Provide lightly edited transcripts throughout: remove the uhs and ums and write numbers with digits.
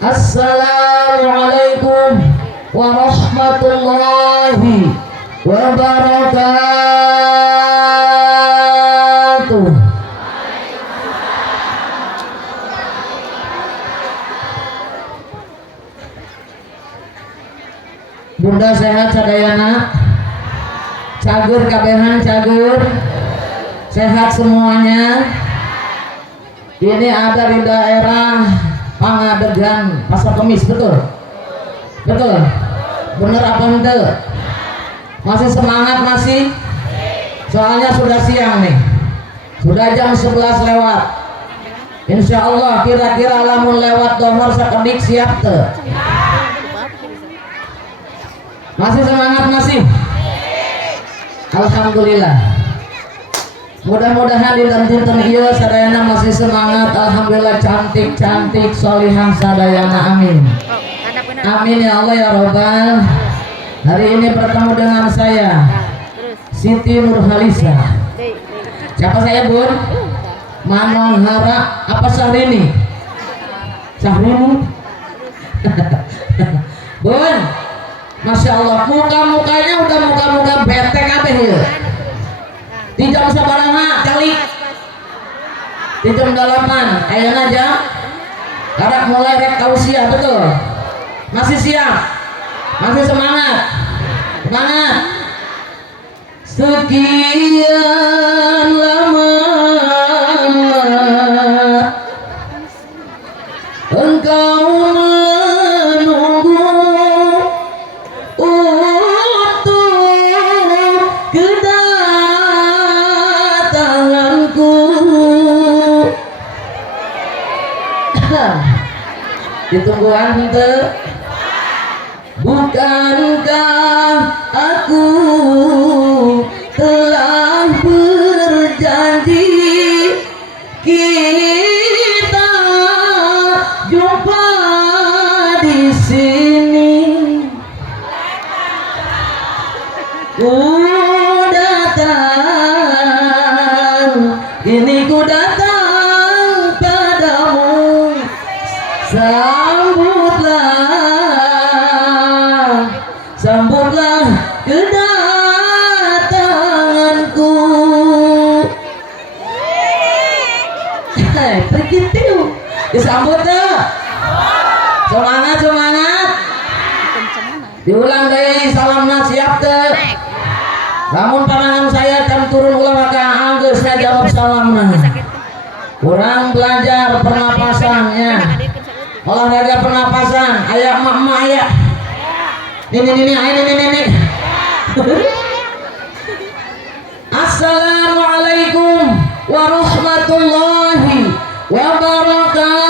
Assalamualaikum warahmatullahi wabarakatuh. Bunda sehat sadayana, cagur kabehan cagur, sehat semuanya. Ini ada di daerah Pangadegan Pasar Kemis, betul? Betul? Bener apa ente? Masih semangat masih? Soalnya sudah siang nih, sudah jam 11 lewat. Insya Allah kira-kira lamun lewat dohor sakedik siap tuh. Masih semangat masih? Alhamdulillah. Mudah-mudahan dinten ieu sadayana masih semangat. Alhamdulillah cantik-cantik solihah sadayana, amin. Amin ya Allah ya Rabbal. Hari ini bertemu dengan saya Siti Nurhalisa. Siapa saya, Bun? Manohara apa Syahrini? Syahrini. Bun, Masya Allah, muka-mukanya udah muka-muka bete kabeh ya. Di jam sabaraha calik? Di jam 8. Ayeuna jam karena mulai rek kausia, betul? Masih siap? Masih semangat? Semangat. Sekian lama engkau ditunggu ante. Bukankah aku telah berjanji kita jumpa di sini? Ku datang, ini ku datang padamu. Sambutlah kedatanganku. Begitu disambut tuh. Semangat. Diulang dari salamna siap tuh. Namun pandangan saya kan turun ulah maka anggeus saya jawab salamna. Kurang belajar pernapasannya. Olahraga pernapasan, ayak mak ya. Ini. Assalamualaikum warahmatullahi wabarakatuh.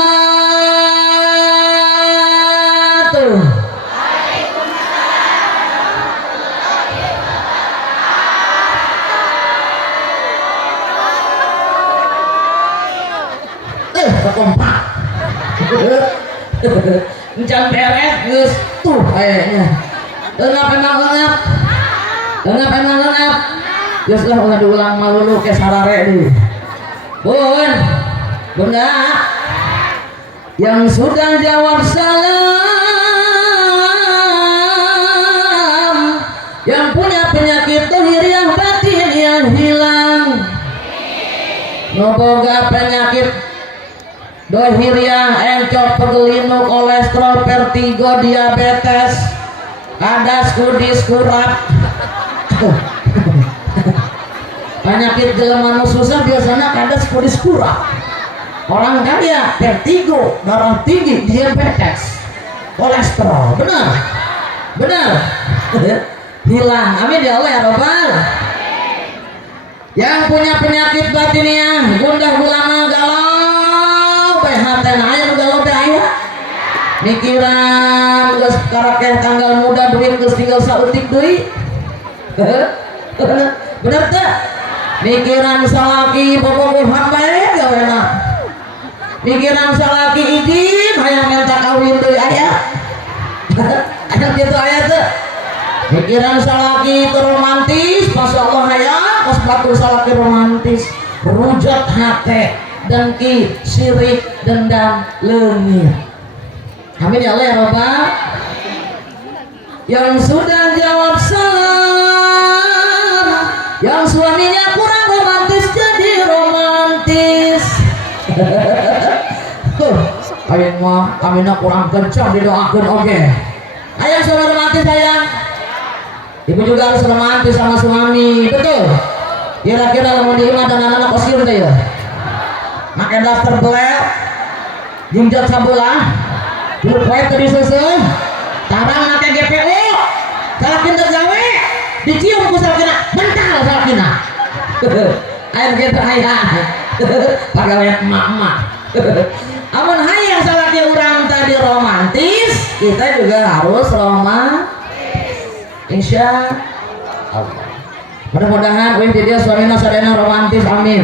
Kompak. Encan beres geus tuh kayaknya. Engap. Geus lah ulah diulang malulu ke sarare deui. Bun. Bunda. Yang sudah jawab salam, yang punya penyakit lahiriah batin yang hilang. Noboga penyakit dohiriah, encok, pegelinu, kolesterol, vertigo, diabetes, kadas, kudis, kurap. Penyakit jelema susah biasanya kadas, kudis, kurap. Orang kaya vertigo, darah tinggi, diabetes, kolesterol. Benar. Hilang. Amin ya Allah ya Rabbal. Yang punya penyakit batiniah, gundah gulana, galau, PHTN aya galau teh aya. Mikiran geus karakeh tanggal muda duit geus tinggal sautik deui. Bener teh? Mikiran salaki bobogohan bae gawena. Mikiran salaki izin hayang minta kawin deui aya. Aya kitu aya teh. Mikiran salaki romantis, Masya Allah hayang pas batur salaki romantis, rujat hate, dengki, sirik, dendam, leungit. Amin ya Allah ya Rabbal. Yang sudah jawab salam, yang suaminya kurang romantis jadi romantis. Ayo mah Aminah kurang kencang didoakan oke. Ayo suami romantis sayang. Ibu juga harus romantis sama suami, betul? Kira-kira mau diimah dan anak-anak kosiur teh ya. Makan daster belek, jinjat sabulah, dulu poin tadi susu, tarang makan GPU, salakin tergawe, dicium ku salakina, mental salakina. Ayo gitu ayah, pegawai emak-emak. Amun hayang salaki orang tadi romantis, kita juga harus romantis. Insya Allah. Mudah-mudahan dia suaminya sadana romantis, amin.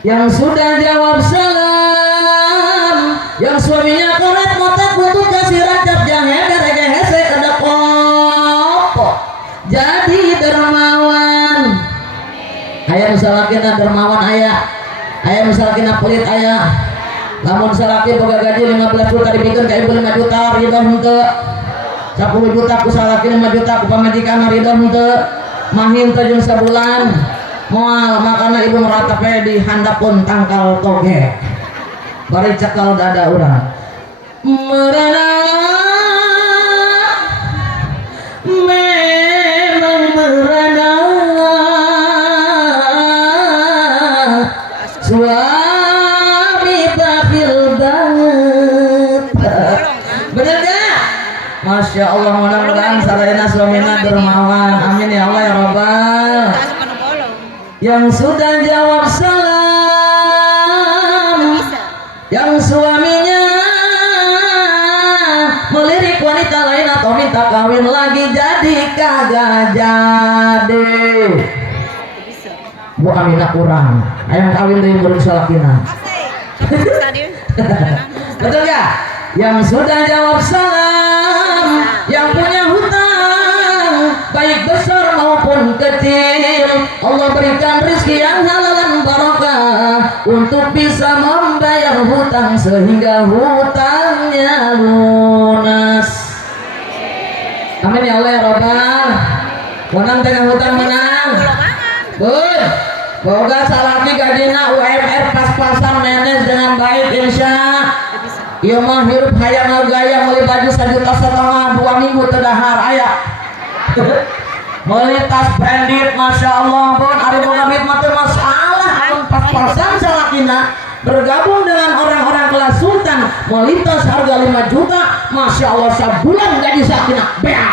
Yang sudah jawab salam, yang suaminya koret motak butut kasih racap jangan garega hese kada kopo jadi dermawan. Ayah misalkan dermawan ayah misalkan pelit ayah. Namun salaki boga gaji 15 juta dibikin ke ibu 5 juta ridho henteu. 10 juta ku salaki 5 juta ku pamajikan ridho henteu. Mahim teh jeung sabulan. Moal makana ibu meratape di handapun tangkal toge. Bari cekal dada urang. Merana memang merana suami babil banget. Bener gak? Masya Allah, mudah-mudahan sarayana suamina dermawan. Amin ya Allah ya Rabbal. Yang sudah jawab salam, yang suaminya melirik wanita lain atau minta kawin lagi jadi kagak jadi. Bu Aminah kurang, ayang kawin dari murid salakina. Betul gak? Yang sudah jawab salam, yang punya hutang baik besar maupun kecil, Allah berikan rezeki yang halal dan barokah untuk bisa membayar hutang sehingga hutangnya lunas. Amin ya Allah ya Rabbal. Menang tengah hutang menang. Bun, boga salaki gajina UMR pas-pasan manage dengan baik insya. Ieu mah hirup hayang gaya meuli baju 1,5 juta 2 minggu teu dahar aya. Meuli tas branded Masya Allah bun, ari boga duit mah teu masalah, amun pas-pasan salakina bergabung dengan orang-orang kelas sultan meuli tas harga 5 juta, Masya Allah sabulan gaji sakina beak.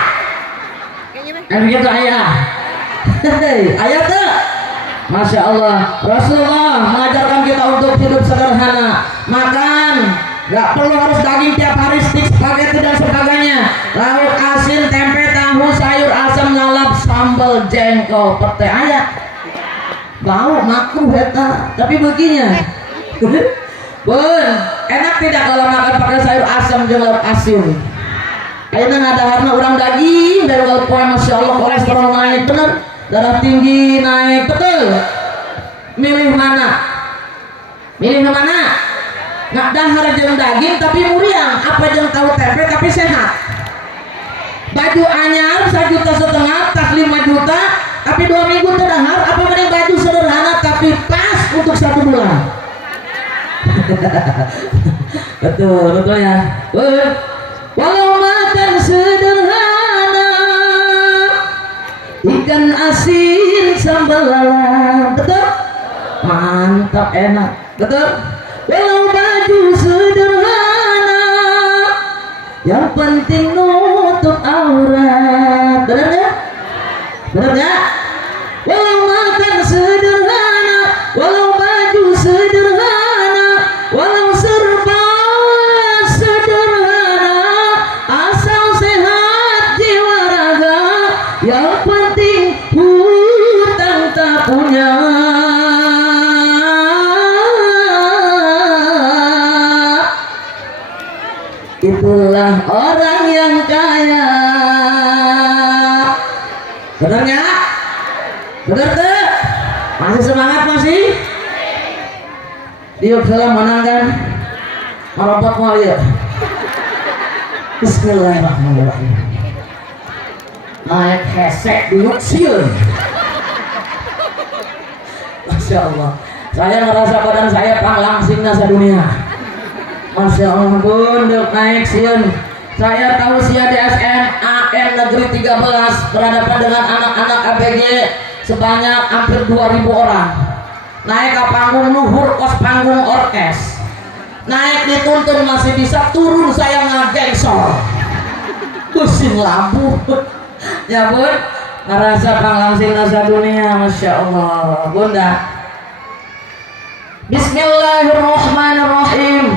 Kan gitu aya. Aya teu? Masya Allah, Rasulullah mengajarkan kita untuk hidup sederhana, makan gak perlu harus daging tiap hari, stik spaghetti dan sebagainya, lauk asin, tempe, tahu, sayur, asam, lalap, sambal, jengkol, pete aya bau makruh eta, tapi begininya bun, enak tidak kalau makan pakai sayur asam dan lauk asin. Ayeuna ngadaharna urang daging dari lauk poe, Masya Allah kolesterol naik bener, darah tinggi naik, betul. Milih mana? Nggak dahar jeung daging tapi muriang, apa jeung tahu tempe tapi sehat. Baju anyar 1,5 juta, tas 5 juta tapi 2 minggu terdahar, apa mending baju sederhana tapi pas untuk 1 bulan. betul ya. Walau makan sederhana, ikan asin sambal lala, betul? Mantap, enak, betul? Walau baju sederhana, yang penting nutup aurat, benar nggak? Benar nggak? Walau makan sederhana, walau baju sederhana, walau serba sederhana, asal sehat jiwa raga, yang penting hutang tak punya. Itulah orang yang kaya. Benar nggak? Benar tuh? Masih semangat masih? Diuk salam menang kan? Merobak mau ya? Bismillahirrahmanirrahim. Naik hesek diuksil. Masya Allah. Saya ngerasa badan saya panglangsingna sadunia. Masya Allah pun naik siun. Saya tahu sia di SNAN Negeri 13 berhadapan dengan anak-anak ABG sebanyak hampir 2000 orang. Naik ke panggung luhur kos panggung orkes. Naik dituntun masih bisa, turun saya ngagengsor. Pusing lampu. Ya bun, ngerasa panglangsing nasa dunia. Masya Allah bunda. Bismillahirrahmanirrahim.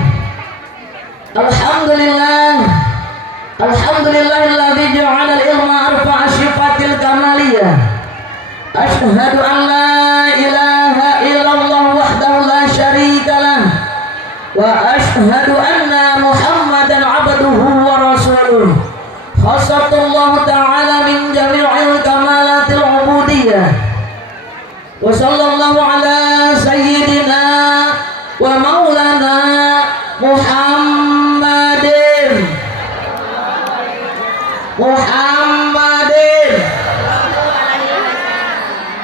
Alhamdulillah. Alhamdulillahilladzi ja'ala al-ilma arfa'a syifatil kamaliyah. Asyhadu an la ilaha illallah wahdahu la syarika lah. Wa asyhadu anna Muhammadan abduhu wa rasuluh. Khasatullah ta'ala min jami'il kamalatil ubudiyah. Wa sallallahu ala sayyidina wa maulana Muhammadin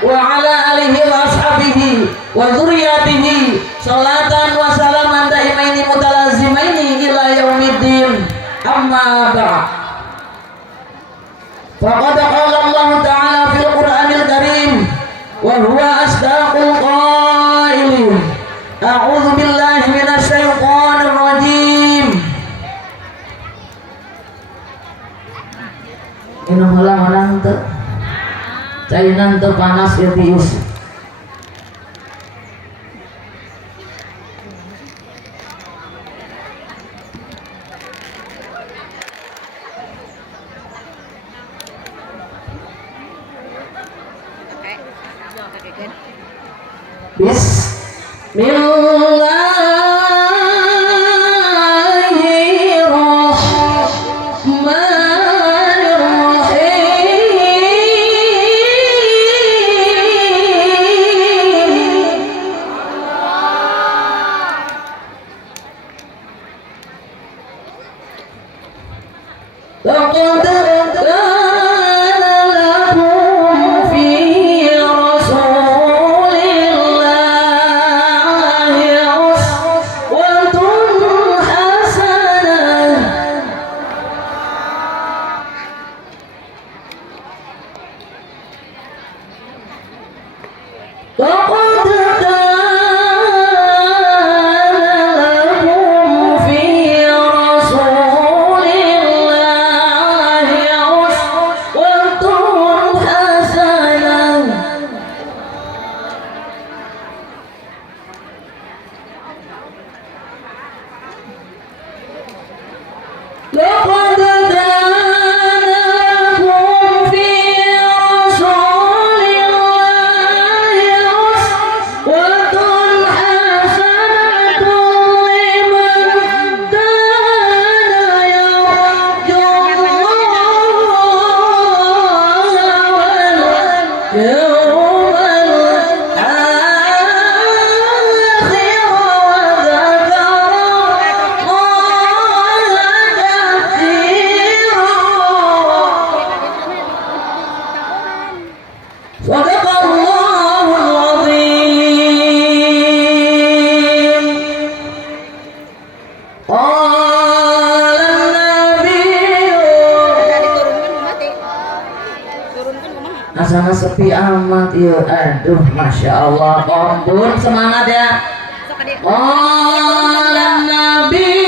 wa ala alihi wa ashabihi wa dzurriyyatihi salatan wa salaman daimaini mutalazimaini ila yaumiddin. Amma ba'd. Faqad qala Allah ta'ala fil Qur'anil Karim wa huwa asdaqul qailin. A'udzu billahi minasy syaithanir rajim. Minum heula teu. Cainan teu panas ya tius. Asana sepi amat ya. Aduh, masya Allah. Ompun semangat ya. Qalan Nabi.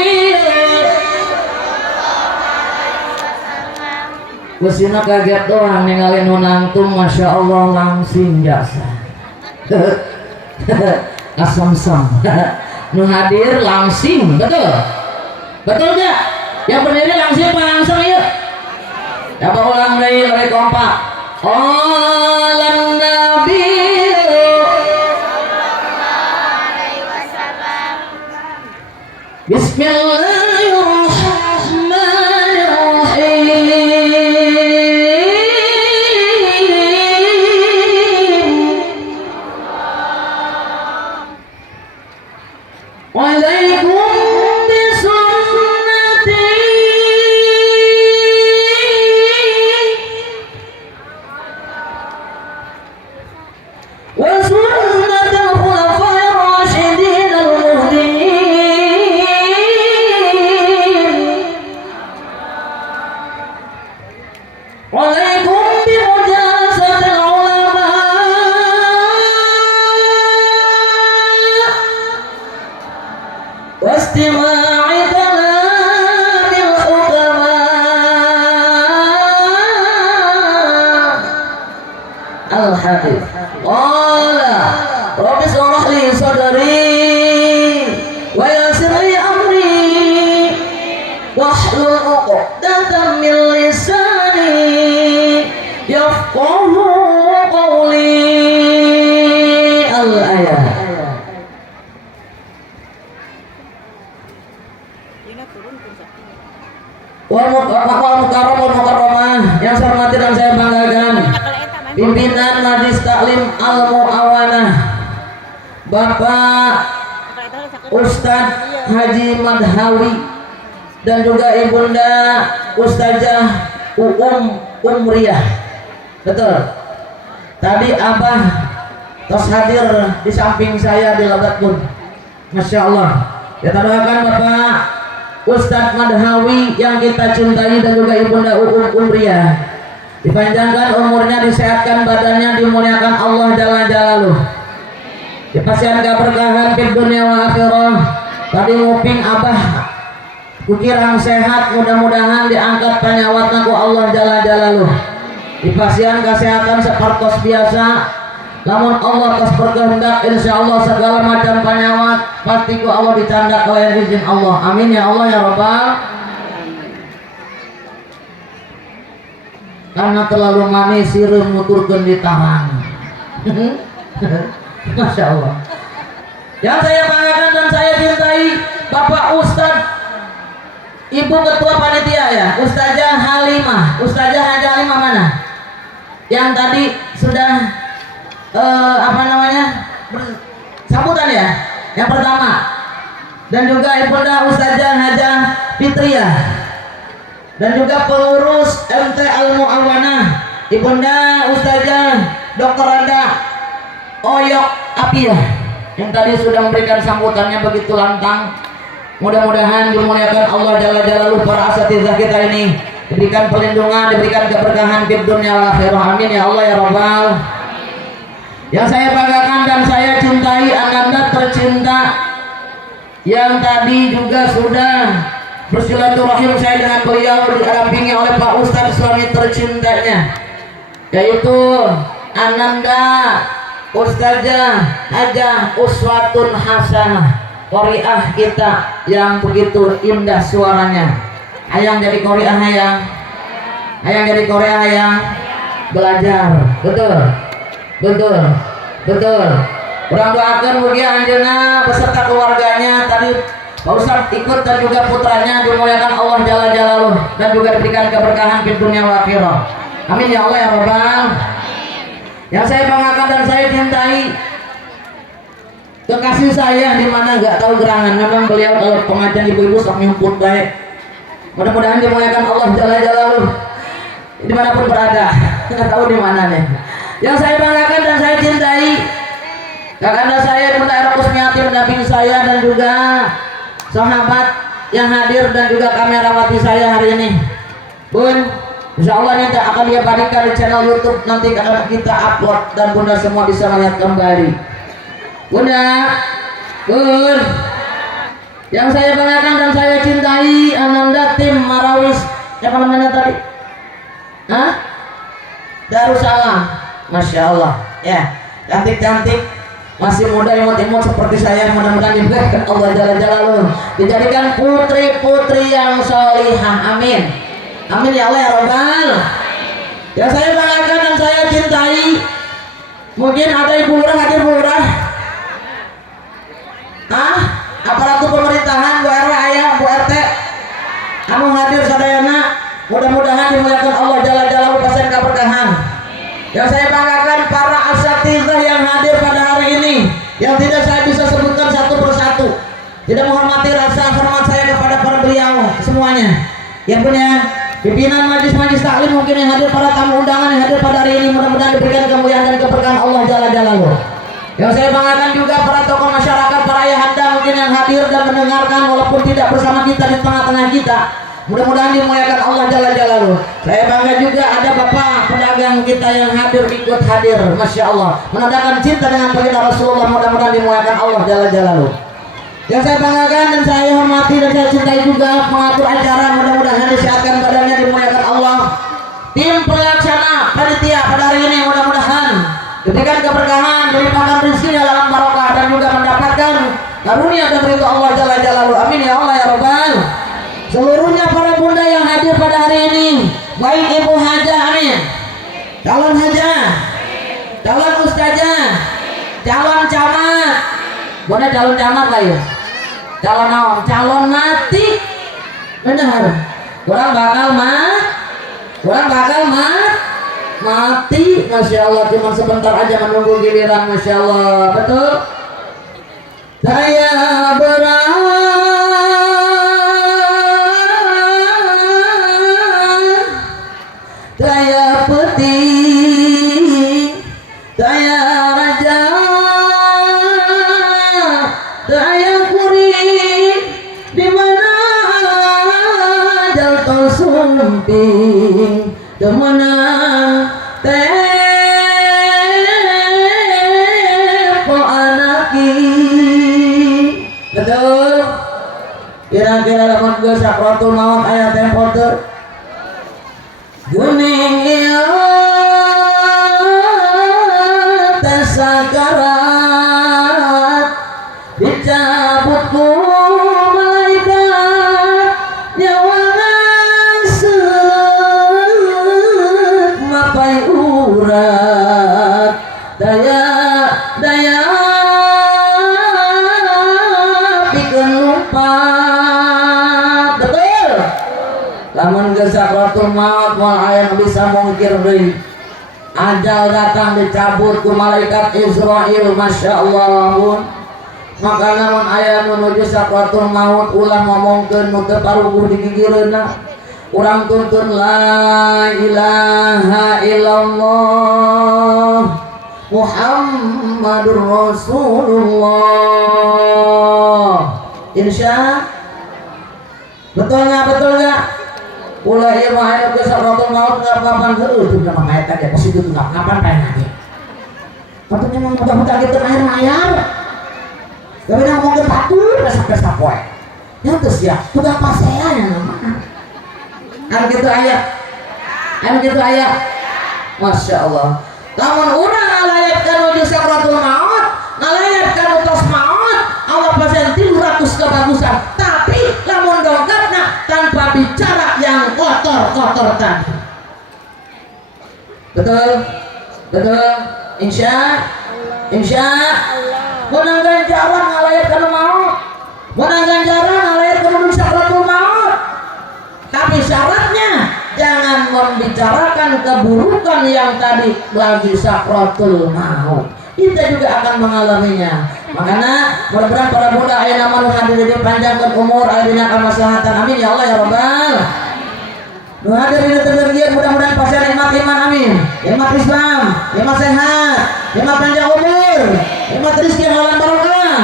Kusina kaget doang ninggalin nunantum, masya Allah langsing jasa. Asam-sam. Nu hadir langsing, betul? Betul gak? Yang berdiri langsing apa langsung yuk? Coba ulang dari kompak. Qalan Nabi. Bismillahirrahmanirrahim. Alaikum bisunnati wal mukarramah yang saya hormati dan saya banggakan pimpinan Majelis Taklim Al Muawanah Bapak Ustadz Haji Madhawi dan juga Ibunda Ustazah Umriyah. Betul. Tadi Abah tos hadir di samping saya di Labatun. Masya Allah. Kita doakan Bapak Ustadz Madhawi yang kita cintai dan juga Ibunda Umriyah, dipanjangkan umurnya, disehatkan badannya, dimuliakan Allah Jalla Jalaluh, dipasihan keberkahan di dunia wa akhirah. Tadi nguping Abah kukirang sehat, mudah-mudahan diangkat panyawatna ku Allah Jalla Jalaluh, dipasihan kesehatan sepertos biasa. Namun Allah tas berkehendak, insya Allah segala macam penyawat pasti ku Allah dicandak oleh izin Allah. Amin ya Allah ya Rabbal. Karena terlalu manis sirum nuturkeun di tangan. Masya Allah. Yang saya banggakan dan saya cintai Bapak Ustadz Ibu Ketua Panitia ya, Ustazah Halimah. Ustazah Halimah mana? Yang tadi sudah sambutan ya, yang pertama, dan juga Ibunda Ustazah Hajah Fitriah, dan juga pengurus MT Al Muawanah Ibunda Ustazah Dr. Randa Oyok Apiyah yang tadi sudah memberikan sambutannya begitu lantang. Mudah-mudahan dimuliakan Allah Jalla Jalaluh para asatizah kita ini, diberikan perlindungan, diberikan keberkahan di dunia wal akhirah. Amin ya Allah ya Rabbal. Yang saya banggakan dan saya cintai Ananda tercinta yang tadi juga sudah bersilaturahim saya dengan beliau, didampingi oleh Pak Ustadz suami tercintanya, yaitu Ananda Ustazah Hajah Uswatun Hasanah, qoriah kita yang begitu indah suaranya. Hayang jadi qoriah, hayang jadi qoriah, hayang belajar. Betul. Orang doakan mugia anjeunna beserta keluarganya, tadi Pak Ustadz ikut dan juga putranya, dimuliakan Allah Jalla Jalaluh dan juga diberikan keberkahan di dunia wal akhirah. Amin ya Allah ya Rabbal. Yang saya banggakan dan saya cintai kekasih saya di mana nggak tahu gerangan, memang beliau kalau pengajian ibu-ibu sok nyumput baik. Mudah-mudahan dimuliakan Allah Jalla Jalaluh dimanapun berada, nggak tahu di mana nih. Yang saya banggakan dan saya cintai kakanda saya Bunda Era Kusmiati mendampingi saya, dan juga sahabat yang hadir dan juga kamerawati saya hari ini. Bun, insya Allah ini akan dia bagikan di channel YouTube, nanti akan kita upload dan Bunda semua bisa melihat kembali. Bunda, Bun, yang saya banggakan dan saya cintai Ananda tim Marawis, siapa namanya tadi? Darussalam. Masya Allah ya, cantik-cantik, masih muda, imut-imut seperti saya. Mudah-mudahan diberikan Allah Jalla Jalaluh, dijadikan putri-putri yang sholihah. Amin, amin ya Allah ya Rabbal. Yang saya banggakan dan saya cintai, mungkin ada ibu lurah, hadir bu lurah, aparatur pemerintahan, Bu RW, ayah, Bu RT, kamu hadir sadayana. Mudah-mudahan dimuliakan Allah Jalla Jalaluh, pasien keberkahan. Yang saya banggakan para asatizah yang hadir pada hari ini, yang tidak saya bisa sebutkan satu persatu, tidak menghormati rasa hormat saya kepada para beliau semuanya. Yang punya pimpinan Majelis Taklim mungkin yang hadir, para tamu undangan yang hadir pada hari ini, mudah-mudahan diberikan kemuliaan dan keberkahan Allah Jalla Jalaluh. Yang saya banggakan juga para tokoh masyarakat, para ayahanda mungkin yang hadir dan mendengarkan walaupun tidak bersama kita di tengah-tengah kita. Mudah-mudahan dimuliakan Allah Jalla Jalaluh. Saya bangga juga ada bapak pedagang kita yang hadir, ikut hadir, Masya Allah, menandakan cinta dengan baginda Rasulullah. Mudah-mudahan dimuliakan Allah Jalla Jalaluh. Yang saya banggakan dan saya hormati dan saya cintai juga pengatur acara, mudah-mudahan disehatkan badannya, dimuliakan Allah. Tim pelaksana panitia pada hari ini, mudah-mudahan diberikan keberkahan, dilimpahkan rezeki dalam barokah dan juga mendapatkan karunia dan ridho Allah Jalla Jalaluh. Amin ya Allah ya Rabbal. Seluruhnya para bunda yang hadir pada hari ini, baik ibu hajah, amin, calon hajah, calon ustazah, calon camat, bunda calon camat lah ya, calon naon, calon mati, benar, Kurang bakal mati. Masya Allah, cuma sebentar aja menunggu giliran. Masya Allah, betul. Saya saya peti, saya raja, saya kuring, di mana jaltol sumping, di mana tepo anaki. Betul. Kira-kira lamun geus sakratul maut aya tempo teu? Geuning ieu teh sakarat dicabut ku malaikat nyawa ngaseuh mapai urat daya pikeun lumpat. Betul. Lamun geus sakratul maut moal aya nu bisa mungkir deui. Ajal datang dicabut ku malaikat Israil. Masya Allah. Maka namun aya nu nuju sakratul maut ulah ngomongkeun nu teu paruguh di gigireunna. Urang tuntun la ilaha illallah Muhammadur Rasulullah. Insya betul nggak? Ulah ieu mah aya geus sakratul maut ngap-ngapan heueuh tuh mah aya teh pasti itu ngap-ngapan pae nage. Patutnya mah mudah-mudahan kitu air mayar. Gawe ngomongkeun batur sampai poe. Nya teu sia, tukang pasean mah. Anu kitu aya. Masya Allah. Lamun urang ngalayatkeun nuju sakratul maut, ngalayatkeun utos maut, Allah pasien 300 kebagusan. Tapi lamun dongkapna tanpa bicara yang kotor-kotor tadi. Betul. Insya menang ganjaran ngalayatkeun maut, menang ganjaran ngalayatkeun nuju sakratul maut. Tapi syaratnya jangan membicarakan keburukan yang tadi lagi sakratul maut. Kita juga akan mengalaminya. Makanya mudah-mudahan para budak aya nama hadir di panjangkan umur adina kamaslahatan. Amin ya Allah ya Rabbal. Nu hadir di tergiat mudah-mudahan pasti nikmat iman. Amin. Nikmat Islam, nikmat sehat, nikmat panjang umur, nikmat rezeki halal barokah.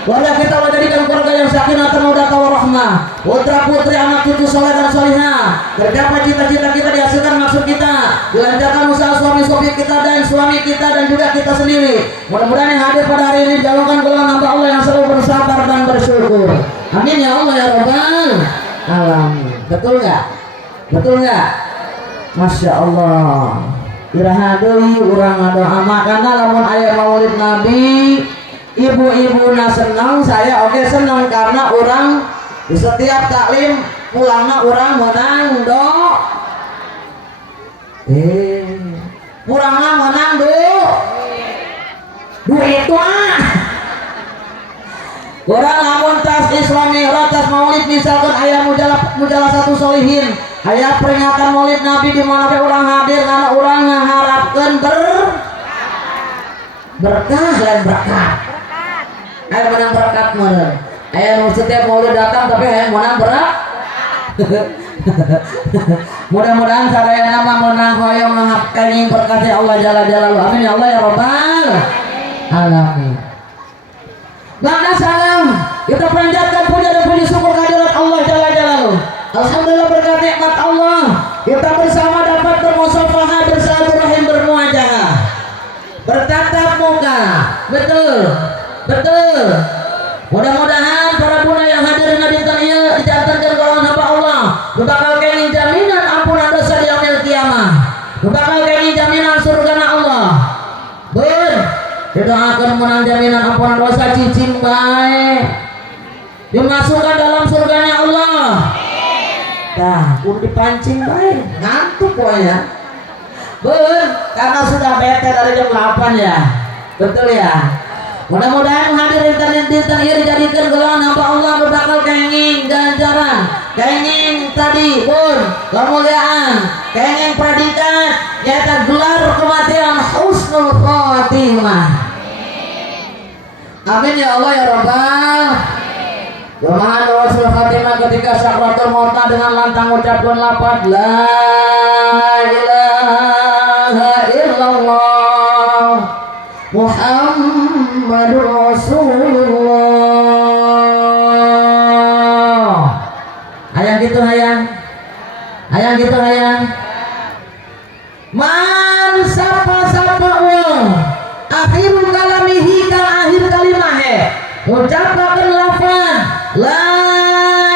Wajah kita jadikan keluarga yang sakinah mawaddah warahmah, putra putri anak cucu saleh dan salihah, tercapai cita-cita kita, dihasilkan maksud kita, dilancarkan usaha suami kita dan suami kita dan juga kita sendiri. Mudah-mudahan yang hadir pada hari ini dijalankan golongan hamba Allah yang selalu bersabar dan bersyukur. Amin ya Allah ya Rabbal alamin. Betul nggak? Masya Allah. Iraha deui urang ngadoa makana lamun aya maulid Nabi, ibu-ibu na senang, saya oke senang karena orang di setiap taklim pulangnya orang menang pulangnya menang duit orang lamun tas Islami tas maulid misalkan ayah mujalah satu solihin, ayah peringatan maulid Nabi di mana orang hadir karena orang mengharapkan berkah dan berkat. Ayah menang berkat mana? Ayah setiap maulid datang tapi ayah menang berat. Mudah-mudahan sadaya nama menang hoyong ngahapkeun berkat Allah jalla jalaluhu. Amin ya Allah ya Rabbal alamin. Ba'da salam kita panjatkan puja dan puji syukur kehadirat Allah jalla jalaluhu. Alhamdulillah berkat nikmat Allah kita bersama dapat bermusafahah, bersilaturahim, bermuajahah, bertatap muka. Betul. Mudah-mudahan para bunda yang hadir di dinten ieu dijantankeun golongan hamba Allah, nu bakal kenging jaminan ampunan dosa di yaumil kiamah, nu bakal kenging jaminan surgana Allah. Beun, didoakeun menang jaminan ampunan dosa cicing bae. Dimasukkan dalam surganya Allah. Tah, kudu dipancing bae, ngantuk pokoknya. Beun, karena sudah bete dari jam 8 ya. Betul ya. Mudah-mudahan hadir dinten ieu dijadikeun golongan hamba Allah bakal kenging ganjaran kenging tadi pun kemuliaan, kenging predikat yaitu gelar kematian husnul khotimah. Amin ya Allah ya Rabbal. Jemaah husnul khotimah ketika sakratul maut dengan lantang ucapkan lafaz la ilaha illallah Muhammadur Rasulullah. Hayang gitu hayang gitu hayang. Man sapa wong akhirul kalamihi ka akhir kalimahe ucapakeun lafaz la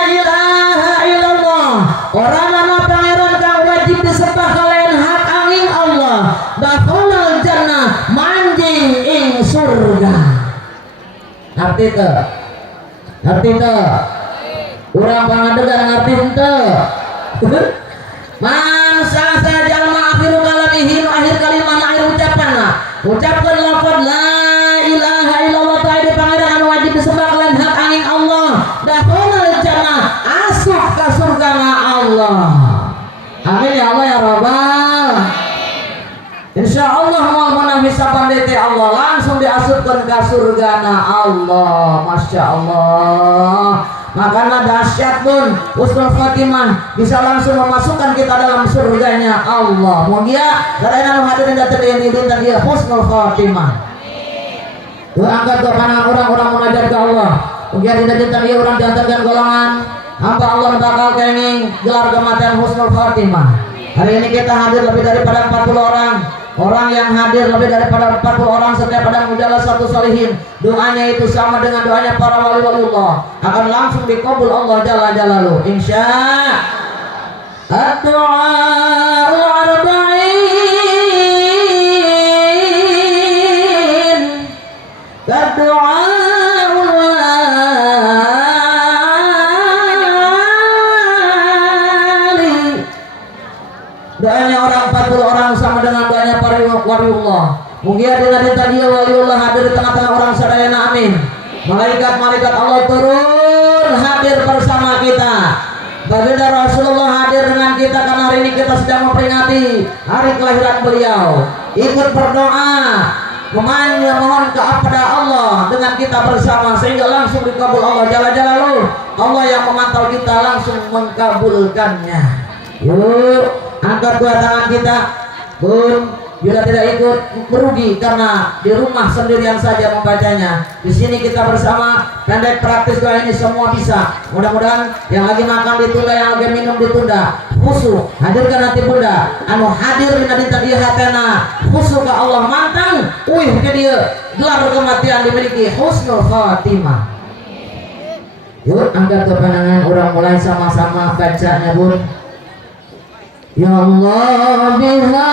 ilaha illallah. Orang nama pangeran kang wajib disembah kalian hak angin Allah. Dakhalal jannah manjing ing surga. Ngerti teu? Urang pangadegan ngerti teu? Man sasa jalma akhiru kalamihi akhir kalimat akhir ucapanna ucapkeun lafaz la ilaha illallah ta'ala pangeran anu wajib disembah kalian hak angin Allah. Dakhalal jannah asup ka surgana Allah. Amin ya Allah ya Rabbal. Insyaallah moal menang hisaban teh Allah langsung diasupkeun ka surgana Allah. Masya Allah. Makanya dahsyat pun husnul khotimah bisa langsung memasukkan kita dalam surganya Allah. Mugia karena anu hadirin datang ini dinten dia husnul khotimah. Tuh angkat ke pandangan orang-orang munajat ke Allah. Mugia dinten dia orang diantarkan golongan hamba Allah bakal kenging gelar kematian husnul khotimah. Hari ini kita hadir lebih daripada 40 orang. Orang yang hadir lebih daripada 40 orang setiap pada mujalah satu solihin. Doanya itu sama dengan doanya para wali-waliullah, akan langsung dikabul Allah jalla jalaluhu. Insya ad-du'a'u arba'in kad-du'a'u wali. Doanya orang 40 orang sama dengan doanya para waliullah. Mungkin ada tadi waliullah hadir di tengah-tengah orang sadayana. Amin. Malaikat-malaikat Allah turun hadir bersama kita. Baginda Rasulullah hadir dengan kita karena hari ini kita sedang memperingati hari kelahiran beliau. Ikut berdoa, mohon kepada Allah dengan kita bersama sehingga langsung dikabul Allah jalla jalaluhu. Allah yang memantau kita langsung mengkabulkannya. Yuk, angkat dua tangan kita. Bila tidak ikut merugi karena di rumah sendirian saja membacanya. Di sini kita bersama pendek praktis doa ini semua bisa. Mudah-mudahan yang lagi makan ditunda, yang lagi minum ditunda. Khusyuk hadirkan hati bunda. Anu hadir minadin tadi hatena. Khusyuk ke Allah mantang. Ke dia gelar kematian dimiliki husnul khotimah. Yuk angkat ke pandangan orang mulai sama-sama bacanya bun. Ya Allah biha,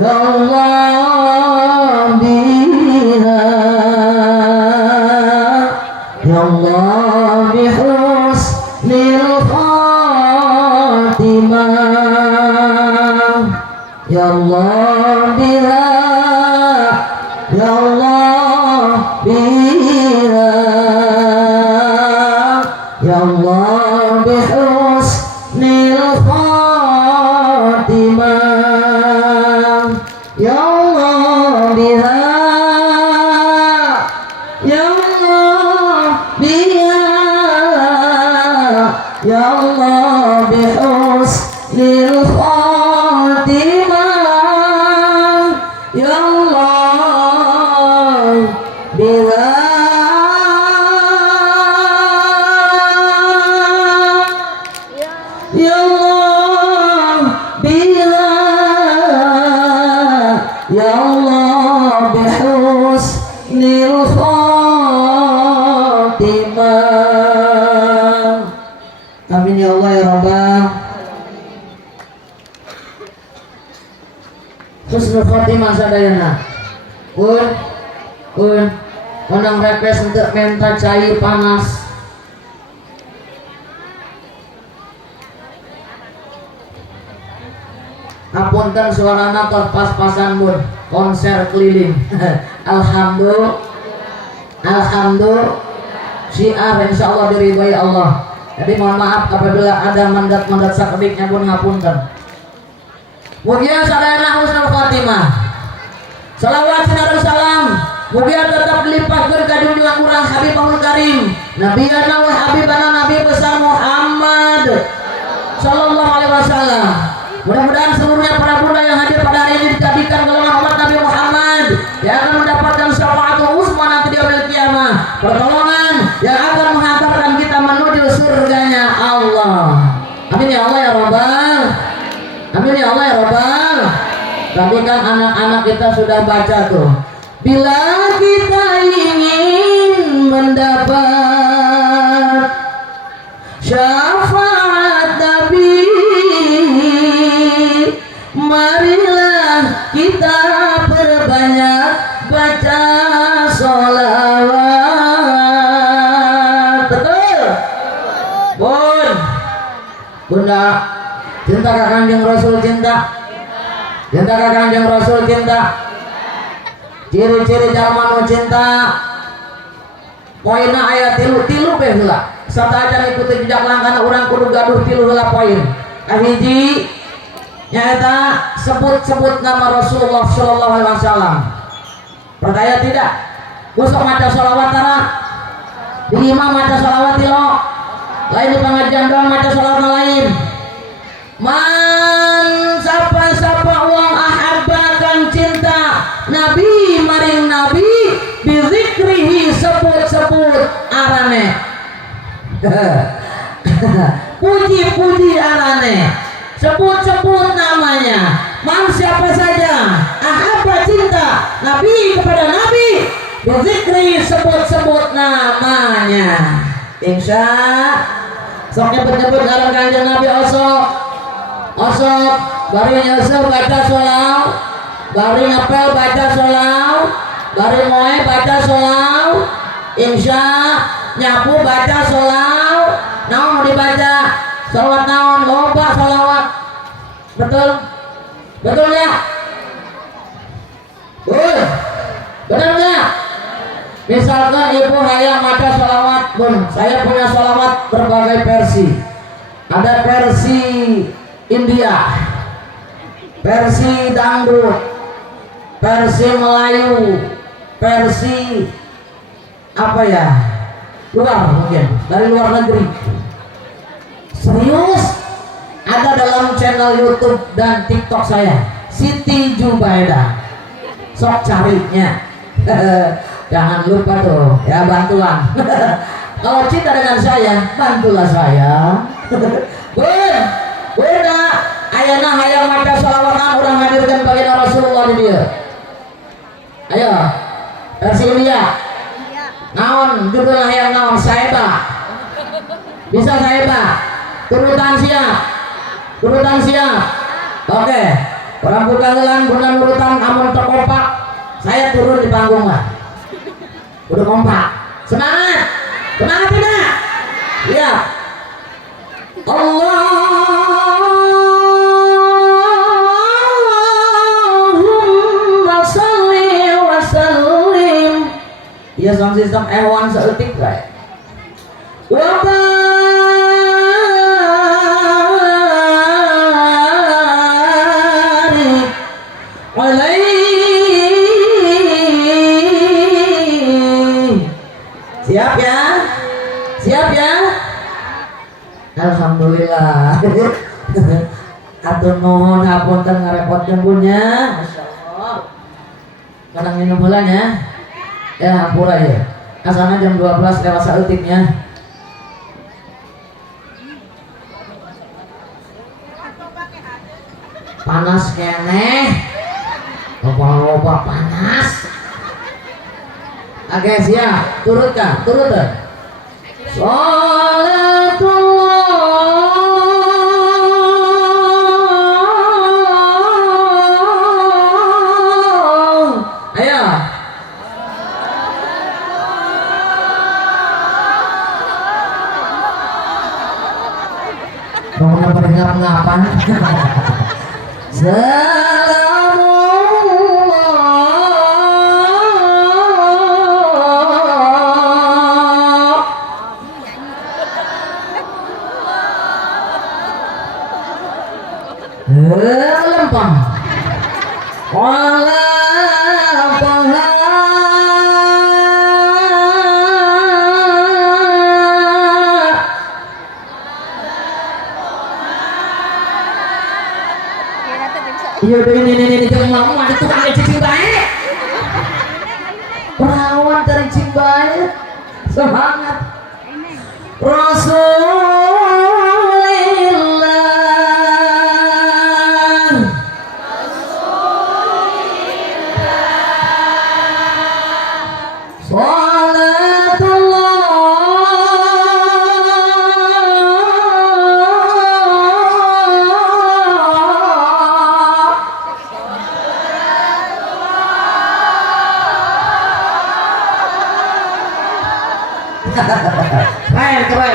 ya Allah biha, ya Allah bihusnil khatimah, ya Allah biha, ya Allah biha, ya Allah bihusnil ya Allah biha, ya Allah biha, ya Allah bihusnil khatimah, ya Allah biha, ya Allah biha, ya Allah bihusnil khatimah. Amin ya Allah ya Rabbal. Husnul khatimah sadayana. Menang repes untuk menta cair panas. Apunten suarana tos pas-pasan bun konser keliling. Alhamdulillah syiar insyaallah diridhoi Allah. Jadi mohon maaf apabila ada mandat-mandat sakediknya pun ngapunten. Mugia sadayana husnul khotimah. Salawat sinareng salam mugia tetap dilimpahkeun ka junjungan urang Habibul Karim Nabiyana wa Habibana Nabi besar Muhammad sallallahu alaihi wasallam. Mudah-mudahan seluruhnya para bunda yang hadir pada hari ini dijadikan golongan umat Nabi Muhammad yang akan mendapatkan syafaatul uzma nanti di yaumil qiyamah, pertolongan yang akan menghantarkan kita menuju surganya Allah. Amin ya Allah ya Rabbal. Amin ya Allah ya Rabbal. Tadi kan anak-anak kita sudah baca tuh. Bila kita ingin mendapat syafaat Nabi, marilah kita perbanyak baca sholawat. Betul? Bun, Bunda, cinta ka Kanjeng Rasul cinta? Cinta ka Kanjeng Rasul cinta? Ciri-ciri jalma nu cinta poinna aya tilu bae heula. Sadajan ikuti jejak langkahna urang kudu gaduh tilu heula poin. Kahiji nyata sebut nama Rasulullah sallallahu alaihi wasallam. Percaya tidak? Usah maca sholawat tara. Di imam maca sholawat lo. Lain di pengajian doang maca sholawat lain. Man sapa wong ahabba kang cinta Nabi maring Nabi bizikrihi sebut arane. Puji arane. Sebut namanya. Man siapa saja ahabba cinta Nabi kepada Nabi bizikri sebut namanya. Insya sok nyebut ngaran Kanjeng Nabi osok bari nyusul baca sholawat, bari ngapel baca sholawat, bari moe baca sholawat, insya nyapu baca sholawat. Naon mau dibaca sholawat naon? Loba sholawat. Betul ya? Benar nggak? Misalkan ibu hayang maca sholawat, Bun, saya punya sholawat berbagai versi. Ada versi India, versi dangdut, versi Melayu, versi apa ya? Luar mungkin, dari luar negeri. Serius? Ada dalam channel YouTube dan TikTok saya, Siti Jubaida. Sok carinya. Jangan lupa tuh, ya bantuan. Kalau cinta dengan saya, bantulah saya. Bunda, ayana hayang maca sholawatan urang hadirkan baginda Rasulullah di dia. Ayo, versi India. Naon judul hayang naon? Saeba. Bisa Saeba. Turutan siap. Oke. Orang buka gelang bulan urutan amun terkompak. Saya turun di panggung lah. Udah kompak. Semangat tidak? Iya. Allahumma salli wa sallim. Ya sound system F1 seetik kayak. Wa barik alaihi. Siap ya? Alhamdulillah. Atur nuhun hapunten ngarepotkeun punya. Masyaallah. Kadang minum heula nya. Ya hampura ya. Asana jam 12 lewat saeutiknya. Panas keneh. Loba panas. Oke siap. Turut. Ayo. Mau ngapa? Iya udah ini jangan mau ada tukang cicing baik. Perawan dari cicing baik. Semangat. Rasulillah.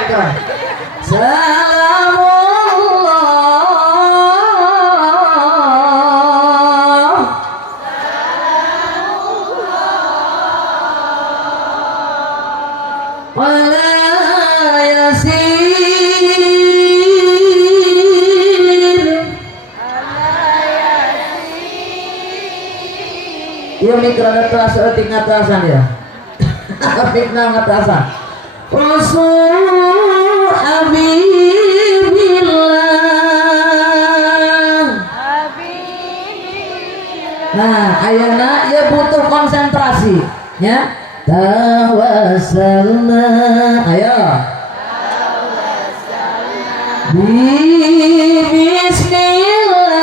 Keren. Salamullah ala yasin. Iya mikro ngatasan tingkat ngatasan ya. Fitnah ngatasan. Rasul Habibillah. Nah, ayeuna ya butuh konsentrasi ya. Tawassalna, ayo. Bismillah.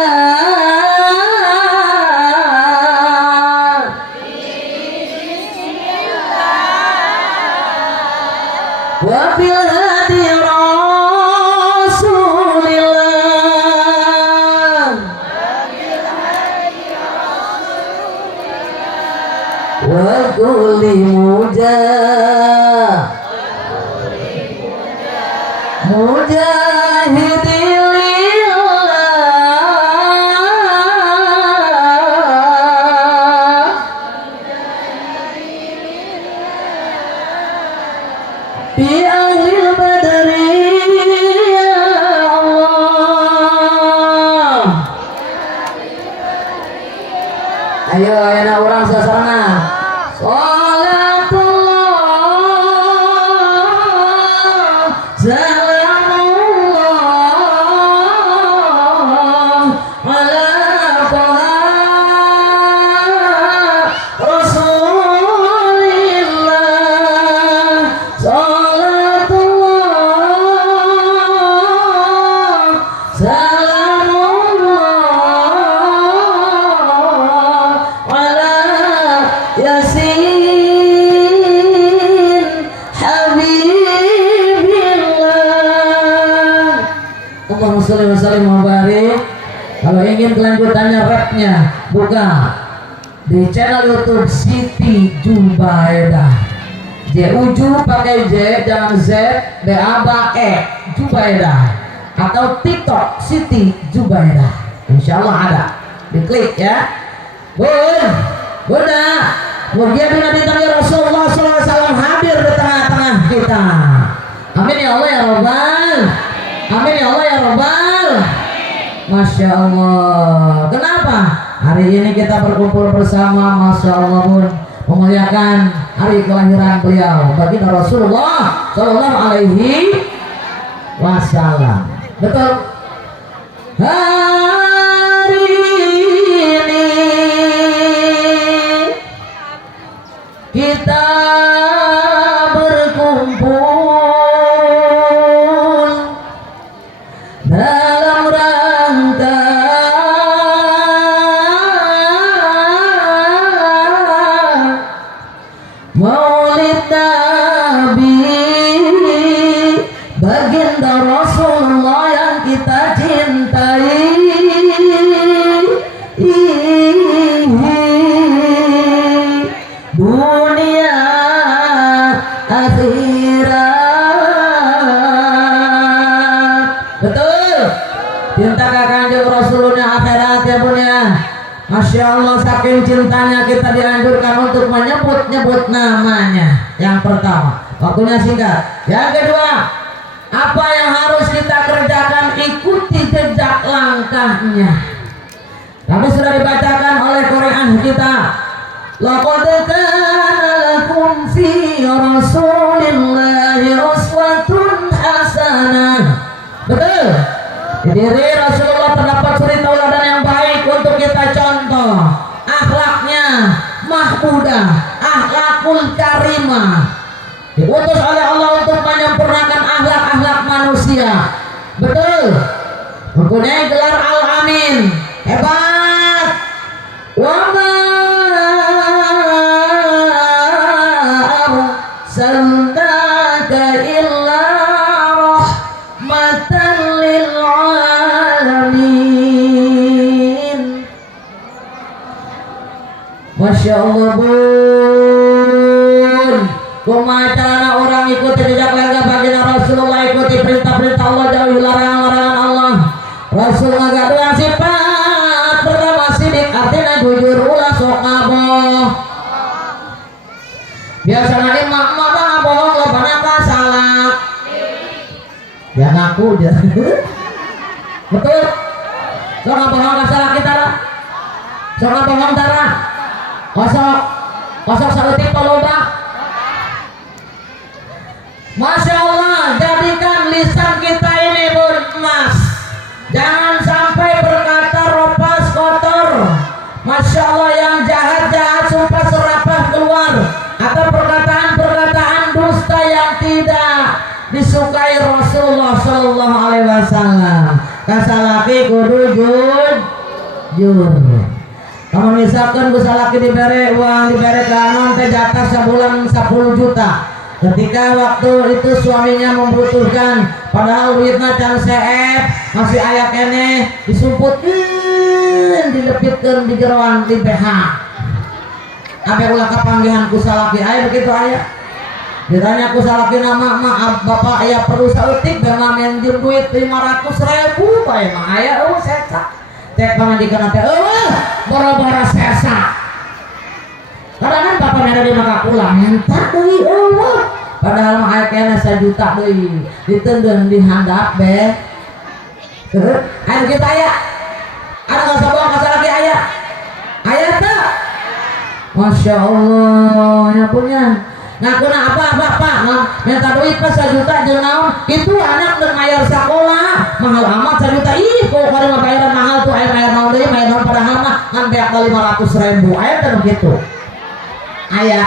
Wabil hadi Rasulillah. Wa kulli mujahidin bi ahlil badri ya Allah. Ayo ayeuna urang sasana. Salatullah salamullah ala Rasulillah. Salamullah ala yasin habibillah. Allahumma sholli wa sallim wa barik. Kalau ingin kelanjutannya rapnya buka di channel YouTube Siti Jubaidah. Uju pakai J jangan Z, B-A-B-E Jubaidah, atau TikTok Siti Jubaidah. Insya Allah ada, diklik ya. Bunda, mugia Nabi Rasulullah SAW hadir di tengah-tengah kita. Amin ya Allah ya Rabbal. Amin ya Allah ya Rabbal. Masya Allah. Kenapa? Hari ini kita berkumpul bersama, Masya Allah pun memuliakan hari kelahiran beliau, baginda Rasulullah Sallallahu Alaihi Wasallam. Betul. Hari ini kita berkumpul dalam rangka Maulid Nabi baginda Rasulullah yang kita cintai. Dunia akhirat. Betul. Cinta kakak Rasulullah akhirat ya Bun ya. Masya Allah, saking cintanya kita dianjurkan untuk menyebut-nyebut namanya. Yang pertama, waktunya singkat. Yang kedua, apa yang harus kita kerjakan, ikuti jejak langkahnya. Kami sudah dibacakan oleh Quran kita. Laqad kana lakum fi Rasulillahi uswatun hasanah. Betul. Di diri Rasulullah terdapat suri tauladan yang baik untuk mahmudah, akhlakul karimah. Diutus oleh Allah untuk menyempurnakan akhlak-akhlak manusia. Betul. Mempunyai gelar Al-Amin. Hebat. Wa ma arsalnaka illa rahmatan lil alamin. Masya Allah, Bun. Kumaha orang ikuti jejak langkah baginda Rasulullah, ikuti perintah-perintah Allah, jauhi larangan-larangan Allah. Rasul ngagaduhan sifat pertama sidik, artinya jujur, ulah sok ngaboh. Biasanya imam mah bohong, lobana ka salah. Ya ngaku dia. Betul. Sok ngabohong ka salah kita lah. Sok ngabohong darah. Kosok saeutik paloba. Masya Allah, jadikan lisan kita ini emas. Jangan sampai berkata ropas kotor. Masya Allah, yang jahat-jahat sumpah serapah keluar, atau perkataan-perkataan dusta yang tidak disukai Rasulullah Shallallahu Alaihi Wasallam. Kasalaki kudu jujur. Kamu misalkan busalaki diberi uang, diberi kanon teh jatah sebulan 10 juta. Ketika waktu itu suaminya membutuhkan, padahal duitnya can seep, masih ayak kene disumputkeun, dilepitkeun di jeroan di BH. Abe ulah kapanggihan ku salaki aya begitu aya. Ditanya ku salaki nama maaf bapak aya perlu saeutik bema minjem duit 500.000 bae mah aya eueuh sesa. Tek pangandikeun teh eueuh boro-boro sesa. Kadang bapak ada di maka pulang entar deui eueuh. Padahal mah aya kena 1 juta deui. Ditenggeun di handap be. Teu aya kita aya. Ada kasabang kasalaki aya. Aya teu? Masya Allah, ya punya. Ngakuna apa Pak? Minta duit pas 1 juta jeung naon? Itu anak keur mayar sakola. Mahal amat 1 juta. Ih, kok kada mah bayaran mahal tuh aya bayar naon deui, bayar naon padahal mah ngan beak 500.000. Aya teu kitu? Ayah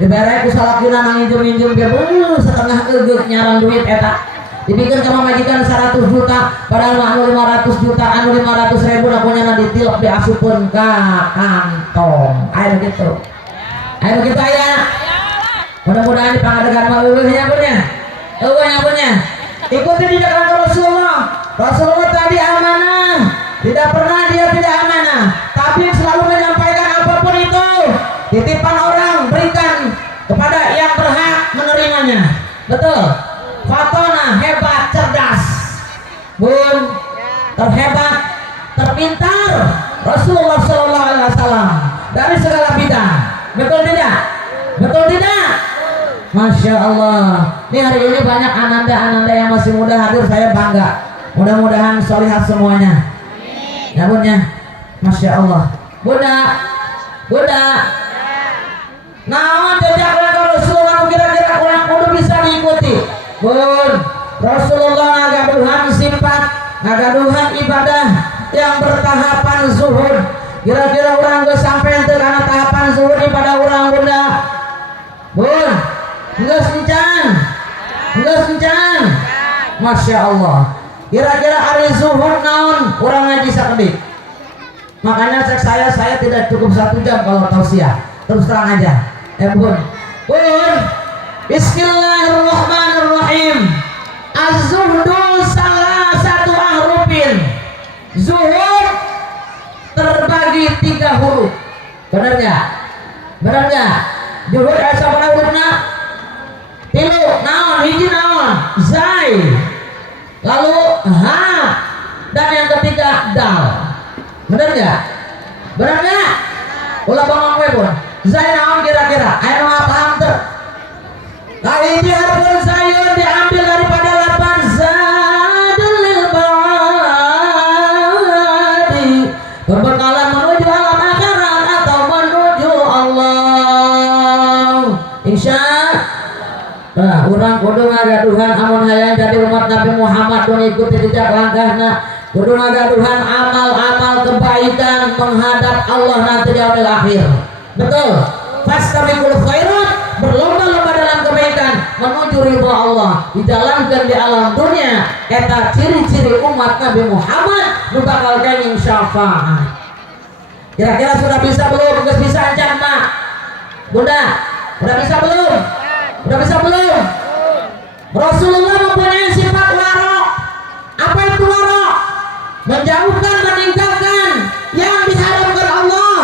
diberi ku salakina nang injem-injem ge setengah eugeuh nyaran duit eta. Dipikeun ka majikan 100 juta padahal mah anu 500 juta, anu 500.000 na punyana ditilep diasupkeun ka kantong. Aya kitu. Aya kitu aya. Mudah-mudahan dipangadegan mah eueuh nya punya. Eueuh nya punya. Ikuti didikan Rasulullah. Rasulullah tadi amanah. Tidak pernah dia tidak amanah, tapi selalu menyampaikan apapun itu. Titipan orang berikan kepada yang berhak menerimanya. Betul. Fatona hebat, cerdas. Bun, terhebat, terpintar Rasulullah Shallallahu Alaihi Wasallam dari segala bidang. Betul tidak? Betul tidak? Masya Allah. Ini hari ini banyak ananda-ananda yang masih muda hadir, saya bangga. Mudah-mudahan solihat semuanya. Ya bunnya, Masya Allah. Bunda. Naon jejak langkah Rasulullah kira-kira kurang kudu bisa diikuti. Bun, Rasulullah ngagaduhan sifat, ngagaduhan ibadah yang bertahapan zuhud. Kira-kira orang geus sampai teu kana tahapan zuhud ibadah urang bunda. Bun, geus encan. Masya Allah. Kira-kira hari zuhud naon urang ngaji sakedik. Makanya cek saya tidak cukup 1 jam kalau tausiah. Terus terang aja. Bun. Bismillahirrahmanirrahim. Az-zuhdu salah satu ahrufin. Zuhud terbagi 3 huruf. Benar nggak? Zuhud aya sabaraha hurufna? 3. Naon? Hiji naon? Zai. Lalu ha. Dan yang ketiga dal. Benar nggak? Ulah bangong we Bun. Zai naon kira-kira? Aya nu paham teu? Hiji harfun zayun diambil daripada lapan zadul lil bawadi. Berbekalan menuju alam akhirat atau menuju Allah. Nah, urang kudu ngagaduhan amun hayang jadi umat Nabi Muhammad nu ngikuti jejak langkahna. Kudu ngagaduhan amal-amal kebaikan menghadap Allah nanti di yaumil akhir. Betul. Fastabiqul khairat, berlomba-lomba dalam kebaikan menuju ridha Allah, dijalankan di alam dunia. Eta ciri-ciri umat Nabi Muhammad nu bakal kenging syafaat. Kira-kira sudah bisa belum? Sudah bisa encan Pak? Bunda, udah bisa belum? Udah bisa belum? Rasulullah mempunyai sifat waro. Apa itu waro? Menjauhkan, meninggalkan yang diharamkan Allah,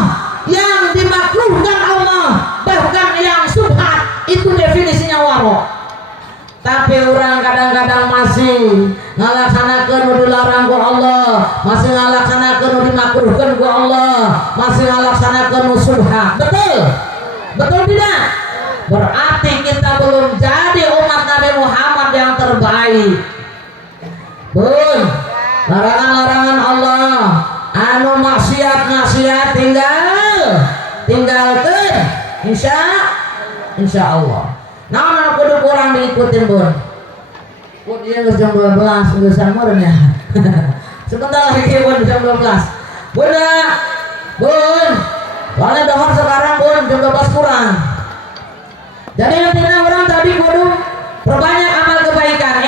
yang dimakruhkan Allah, bahkan yang subhat. Itu definisinya waro. Tapi orang kadang-kadang masih ngalaksanakeun nu dilarang ku Allah, masih ngalaksanakeun nu dimakruhkan ku Allah, masih ngalaksanakeun nu subhat. Betul? Betul tidak? Berarti kita belum jadi umat Nabi Muhammad yang terbaik. Bun, larangan-larangan Allah, anu maksiat tinggalkan, insya Allah. Nah, kudu kurang diikutin Bun. Bun dia jam 12, udah sampeun ya. Sebentar lagi Bun jam 12. Bun, soalnya dohor sekarang Bun jam 12 kurang. Jadi intinya orang tadi kudu perbanyak amal kebaikan.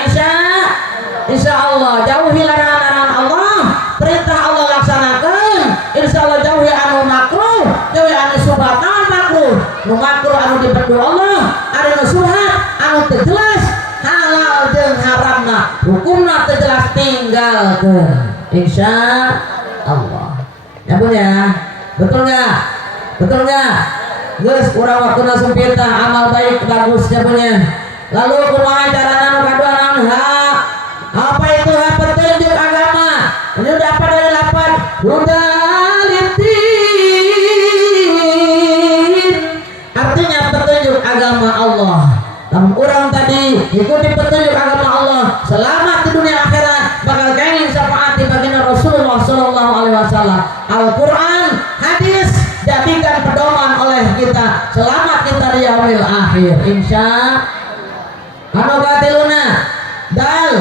Insya Allah jauhi larangan-larangan Allah, perintah Allah laksanakan. Insya Allah jauhi anu makruh, jauhi anu subhat. Makruh, nu makruh anu dibendu Allah, anu subhat anu teu jelas, halal jeung haramna, hukumna teu jelas tinggalkeun. Insya Allah. Ya Bun ya. Betul nggak? Betul nggak? Geus kurang waktuna sempita, amal baik bagusnya punya. Lalu kumaha carana nu kadua naon? Apa itu petunjuk agama? Ini udah apa dari lapan? Hudalitin. Artinya petunjuk agama Allah. Namun orang tadi ikuti petunjuk agama Allah, selamat di dunia akhirat, bakal kenging syafaat di baginda Rasulullah sallallahu alaihi wasallam. Al-Qur'an, hadis jadikan pedoman oleh kita, selamat kita di yaumil akhir. Insya Allah. Batiluna dal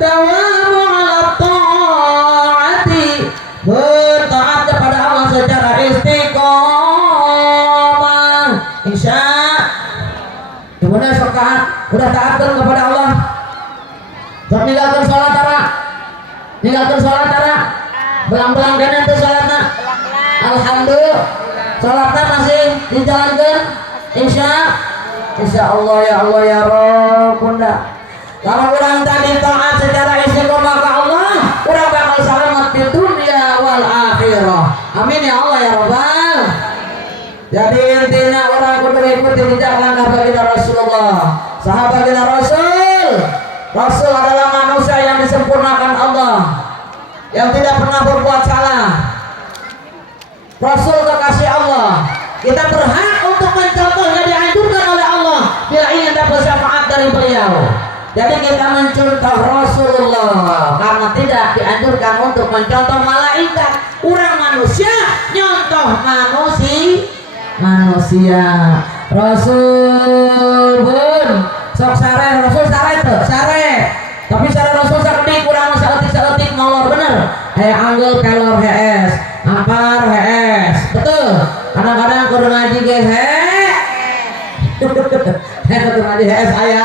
dawamu ala ta'ati, bertaat kepada Allah secara istiqomah. Insya kemudian sekarang udah taatkan kepada Allah, meninggalkan sholat tara, belang-belang kena itu sholatnya. Alhamdulillah sholatnya masih dijalankan. Insya Allah ya Allah ya Rabb. Bunda, kalau orang tadi taat secara istiqomah ke Allah, orang bakal selamat di dunia wal akhirah. Amin ya Allah ya Rabbal. Jadi intinya orang kudu ikuti jejak langkah baginda Rasulullah, sahabat baginda Rasul. Rasul adalah manusia yang disempurnakan Allah, yang tidak pernah berbuat salah. Rasul kekasih Allah. Kita berhak untuk mencontohnya, dianjurkan oleh Allah bila ingin dapat syafaat dari beliau. Jadi kita mencontoh Rasulullah karena tidak dianjurkan untuk mencontoh malaikat. Orang manusia nyontoh manusia. Rasul Bun sok sare, Rasul sare tuh sare. Tapi sare Rasul sakti kurang saeutik molor bener. Anggel kelor HS, ampar HS. Betul. Kadang-kadang kudu ngaji guys kudu ngaji HS aya.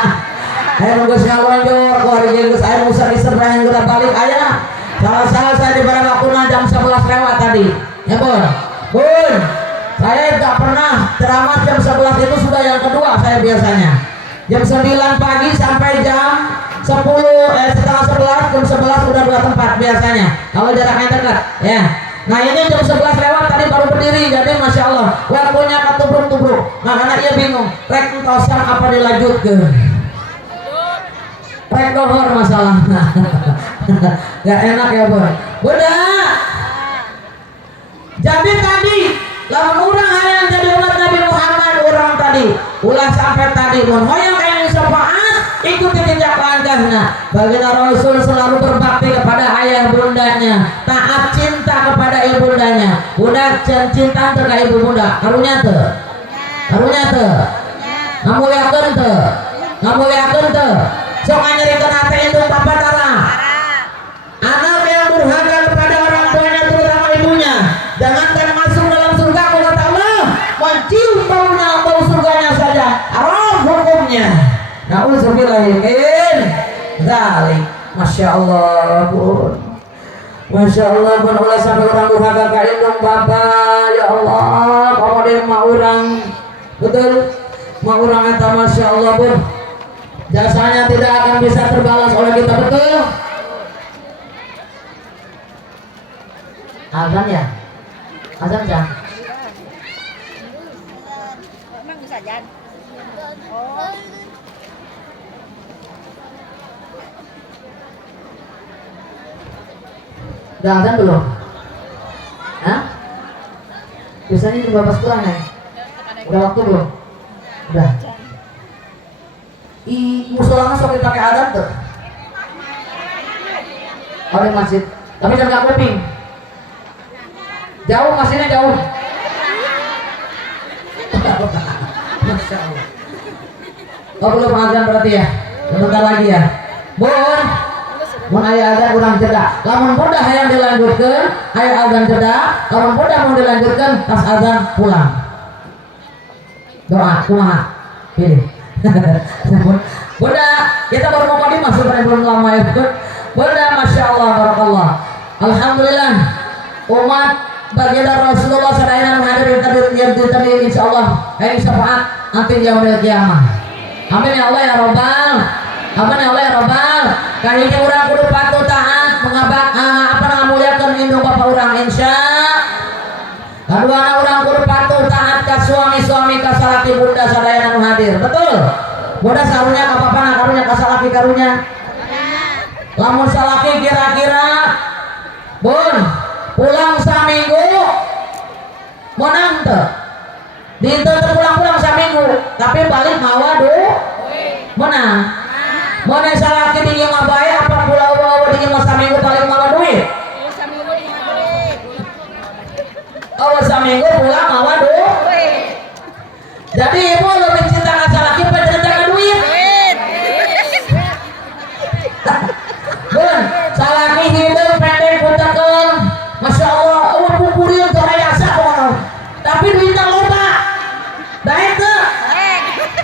Aya nu geus ngalonjor, ku hari geus aya musa diserbahan geura balik aya. Salah saya di barang waktuna jam 11 lewat tadi. Ya Bun. Saya tidak pernah ceramah jam 11 itu sudah yang kedua saya biasanya. Jam 9 pagi sampai jam 10 setengah 11, jam 11 sudah 2 tempat biasanya. Kalau jaraknya dekat, ya. Nah ini jam 11 lewat tadi baru berdiri, jadi masya Allah waktunya ketubruk-tubruk. Makanya ia bingung, rek entosang apa dilanjutkan? Rek dohor masalah. Gak enak ya Bun. Bunda. Jadi tadi lamun urang hayang jadi umat Nabi Muhammad, orang tadi ulah sampai tadi mun hoyong kaya syafaat, ikuti jejak langkahnya. Baginda Rasul selalu berbakti kepada ayah bundanya, taat cinta kepada ibundanya. Bunda cinta ke ibu bunda, karunya teu? Ngamuliakeun teu? Sok nganyerikeun hate itu papa tara. Anak yang durhaka kepada orang tuanya terutama ibunya, jangankan masuk dalam surga kata Allah, mau Nauzubillahimin dzalik. Masya Allah pun, Masya Allah pun ulah sampai orang durhaka ka indung Bapak. Ya Allah, kemudian mah orang betul, mah orang eta Masya Allah pun jasanya tidak akan bisa terbalas oleh kita, betul. Azan ya, azan ya. Emang bisa jan? Oh. Udah azan belum? Hah? Biasanya juga pas pulang nih. Udah waktu belum? Udah. Musolana sok dipakai azan tuh. Oh, di masjid. Tapi jangan nggak kuping. Jauh masjidnya jauh. Masya Allah. Oh, belum azan berarti ya? Sebentar lagi ya. Bun. Mun aya azan kurang cedak. Lamun budak hayang dilanjutkeun, aya azan cedak. Lamun budak mau dilanjutkeun, pas azan pulang. Doa kumaha? Pilih. Budak, kita baru mau masuk pada belum lama ya. Budak, Masya Allah, barakallah. Alhamdulillah. Umat baginda Rasulullah sadayana hadir di tadi insyaallah hari syafaat nanti yaumil kiamah. Amin ya Allah ya Rabbal. Amin ya Allah ya Rabbal. Kali ini orang kudu patuh taat mengabak ngamuliakeun indung bapak orang insya. Kaduana orang kudu patuh taat ka suami-suami ka salaki bunda sadayana nu hadir. Betul? Bunda sarunya ka papana karunya ka salaki karunya. Lamun salaki kira-kira Bun pulang saminggu menang teu. Dinten pulang-pulang saminggu tapi balik mawa menang. Mana salaki di imah bae apa pulau di imah saminggu paling mawa duit? Oh, saminggu pulang mawa duit. Jadi ibu lebih cinta ka salaki apa cinta ka duit? Bun, salaki hidup pendek putekeun. Masya Allah, eueuh pupuriun teu aya asa komo. Tapi duitna loba. Daek teu?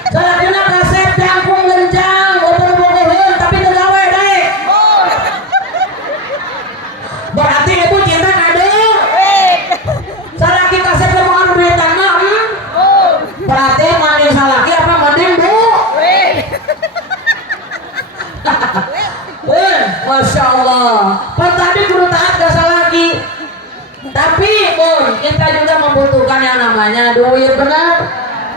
Salakina kasep jangkung genjang. Berarti ibu cinta kado. Salaki kasep mau duitan mah. Berarti mandi salaki apa mending bu? Masya Allah. Pas tadi kudu taat ke salaki. Tapi pun kita juga membutuhkan yang namanya duit, benar.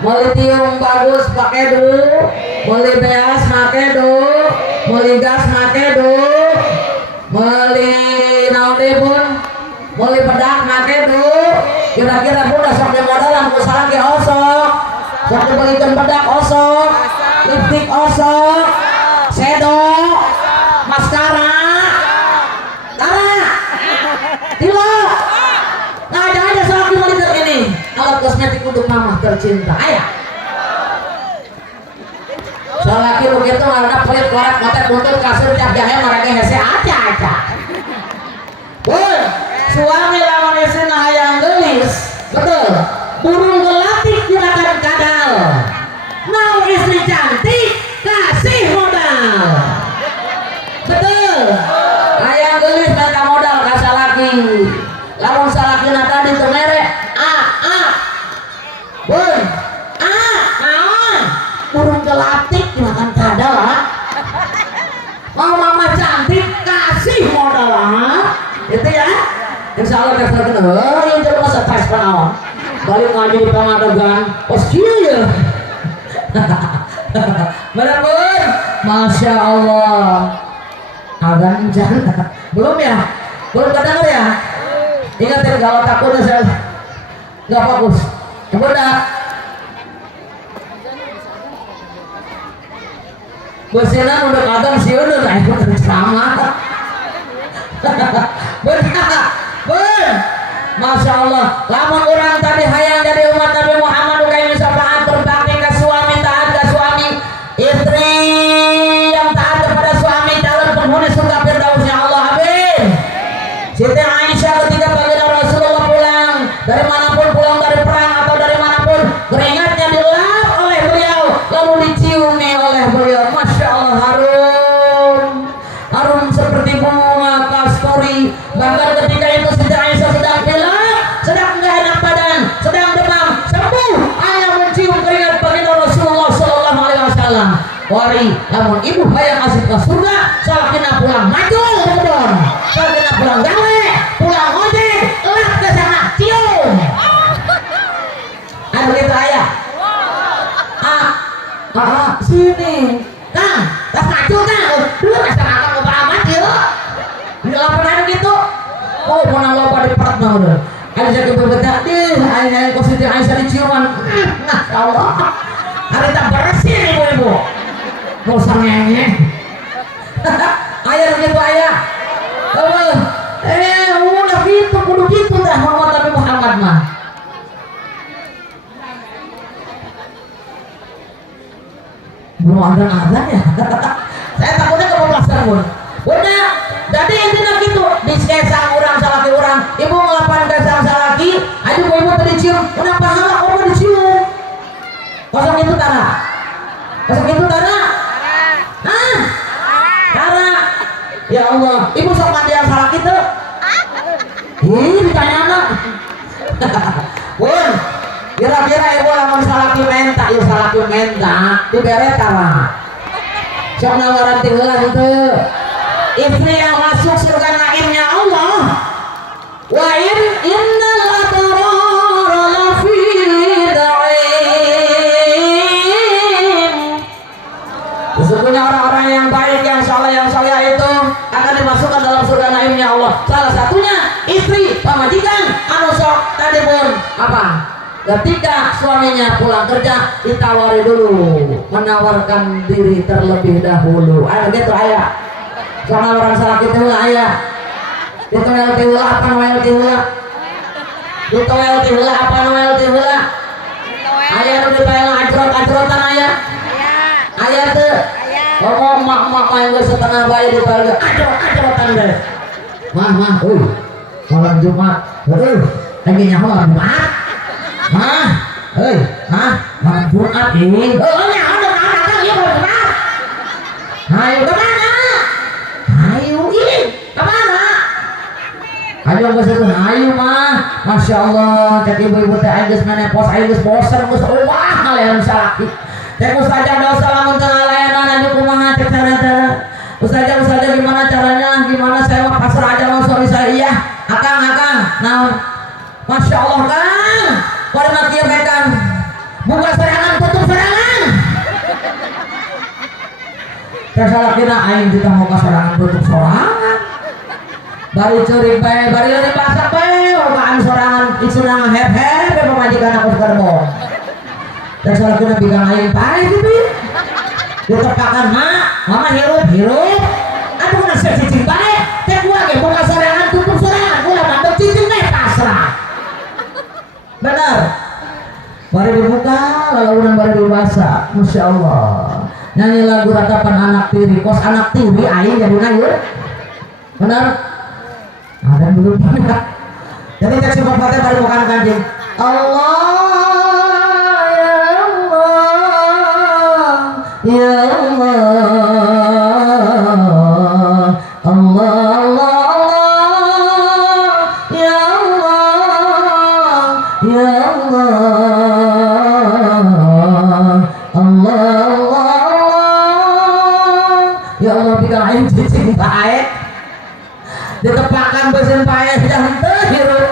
Mau lithium bagus pakai duit, mau beas pakai duit, mau gas pakai duit, naon pun boleh bedak make duit. Kira-kira udah sampai modalan ku salaki osok. Sok dibelikeun bedak osok, lipstik osok, shadow, maskara. Tara. Tilo. Nah, jangan ada salaki belikeun ini. Alat kosmetik untuk mama tercinta. Aya. Salaki lu kitu ngarana pelit korek motet buntut kasur tiap jahe marake hese aja. Bun, suami lawan istri hayang gelis, betul. Burung gelatik juragan kadal. Mau istri cantik, kasih modal. Betul. Hayang gelis mereka modal ka salaki. Lamun salakina tadi teu mere, Bun, naon? Burung gelatik juragan kadal, Mau mama cantik, kasih modal, itu ya. Insya Allah kita kenal. Yang jadi masa tes penawan. Balik ngaji di pengadegan. Pas kieu ya. Benar Bun? Masya Allah. Agan jangan. Belum ya? Belum kedengar ya? Ingat ya kalau takut saya nggak fokus. Coba dah. Busina udah kadang sih udah ikut sama. Bun, Masya Allah. Lamun orang tadi hayang jadi umat Nabi Muhammad kayak syafaat berbakti ke suami, taat ke suami, istri yang taat kepada suami calon penghuni surga firdausnya Allah. Amin. Siti Aisyah ketika baginda Rasulullah pulang dari manapun, pulang dari perang atau dari manapun, keringatnya dilap oleh beliau lalu diciumi oleh beliau. wari lamun ibu hayang asup ka surga salakina pulang maju kedon salakina pulang gawe pulang ojek elah ke sana cium anu gitu aya sini kang tas maju kang asa akang loba amat ya di laporan gitu oh mau loba di perut mah udah ada jadi bebedak deh ayah kositi Aisyah diciuman nah Allah ada tak bersih ibu-ibu mau sangenge ayah gitu ayah udah gitu kudu gitu dah Muhammad Nabi Muhammad mah belum ada ya saya takutnya kebablasan pun udah jadi intinya gitu diskesang orang salaki orang ibu ngelapan kesang salaki aduh ibu tadi cium udah pahala kamu dicium kosong itu tanah Tara ya Allah ibu sok mandi yang salaki tuh ini ditanya anak Bun kira-kira ibu lamun salaki menta ya salaki menta diberet Tara sok nawaran tinggalan itu istri yang masuk surga naimnya Allah wa innal abrara lafi na'im sesungguhnya orang-orang yang baik yang saleh itu akan dimasukkan dalam surga naimnya Allah salah satunya istri pamajikan anu sok tadi pun apa ketika suaminya pulang kerja ditawari dulu menawarkan diri terlebih dahulu ayo gitu ayah karena orang salah kita lah ayah itu LT apa namanya LT itu LT apa namanya LT ayah udah bayang ajrot-ajrotan ayah tuh ngomong mak yang gue setengah bayi di bawah ajrot-ajrotan deh mah malam Jumat lagi nyawa malam Jumat malam Jumat ini nyawa ayo kemana ayo ke situ ayo mah Masya Allah cek ibu-ibu teh aing menepos aing bosan geus wah ngalehan salaki teh ustazah dosa lamun teu ngalayanan anu kumaha cek cara ustazah gimana caranya gimana saya mah pasrah aja sama suami saya iya akang naon Masya Allah Kang bari mah kieu Kang buka serangan tutup serangan teh salakina aing kita mau ka serangan tutup serangan bari ceurik bae bari leuwih basak bae ogaan sorangan icuna hep-hep pamajikan aku gerbong dan salakina bigang aing bae gitu ditepakan mama hirup aduh kuna cicing bae teh gua ge buka sorangan tutup sorangan ulah mandek cicing teh pasrah bener bari dibuka lalaunan bari dibasa Masya Allah nyanyi lagu ratapan anak tiri kos anak tiri aing jadi nayur bener ada belum jadi cek bapaknya baru bukan kanjeng Allah ya Allah ya Allah bilang aing cicing baik ditepakan besen payah dan terhirup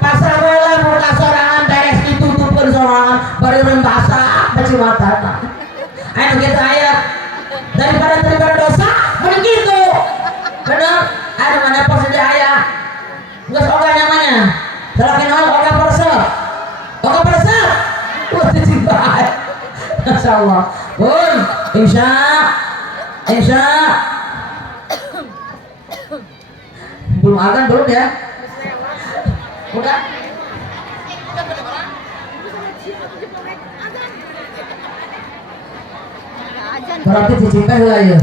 pasrah bela muka sorangan beres ditutupkan sorangan bari rembasa beci mata ayo gitu ayah daripada dosa mending gitu bener ada mana posisi ayah nggak oga namanya selakin oga persep wah cicing baik Masya Allah Bun insya belum akan belum ya udah berarti cicipnya lah ya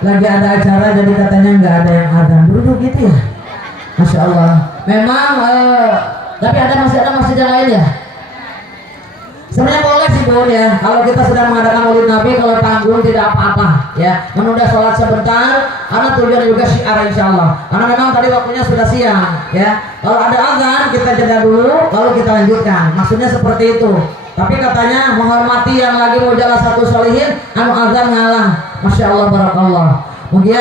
lagi ada acara jadi katanya nggak ada yang azan dulu gitu ya Masya Allah memang tapi masih ada masjid yang lain ya sebenarnya boleh sih Bun ya, kalau kita sedang mengadakan Maulid Nabi, kalau tanggung tidak apa-apa ya, menunda sholat sebentar karena tujuan juga syiar insyaallah, karena memang tadi waktunya sudah siang ya. Kalau ada azan kita jeda dulu lalu kita lanjutkan, maksudnya seperti itu. Tapi katanya menghormati yang lagi mau jalan satu solihin anu azan ngalah. Masya Allah barakallah. Mungkin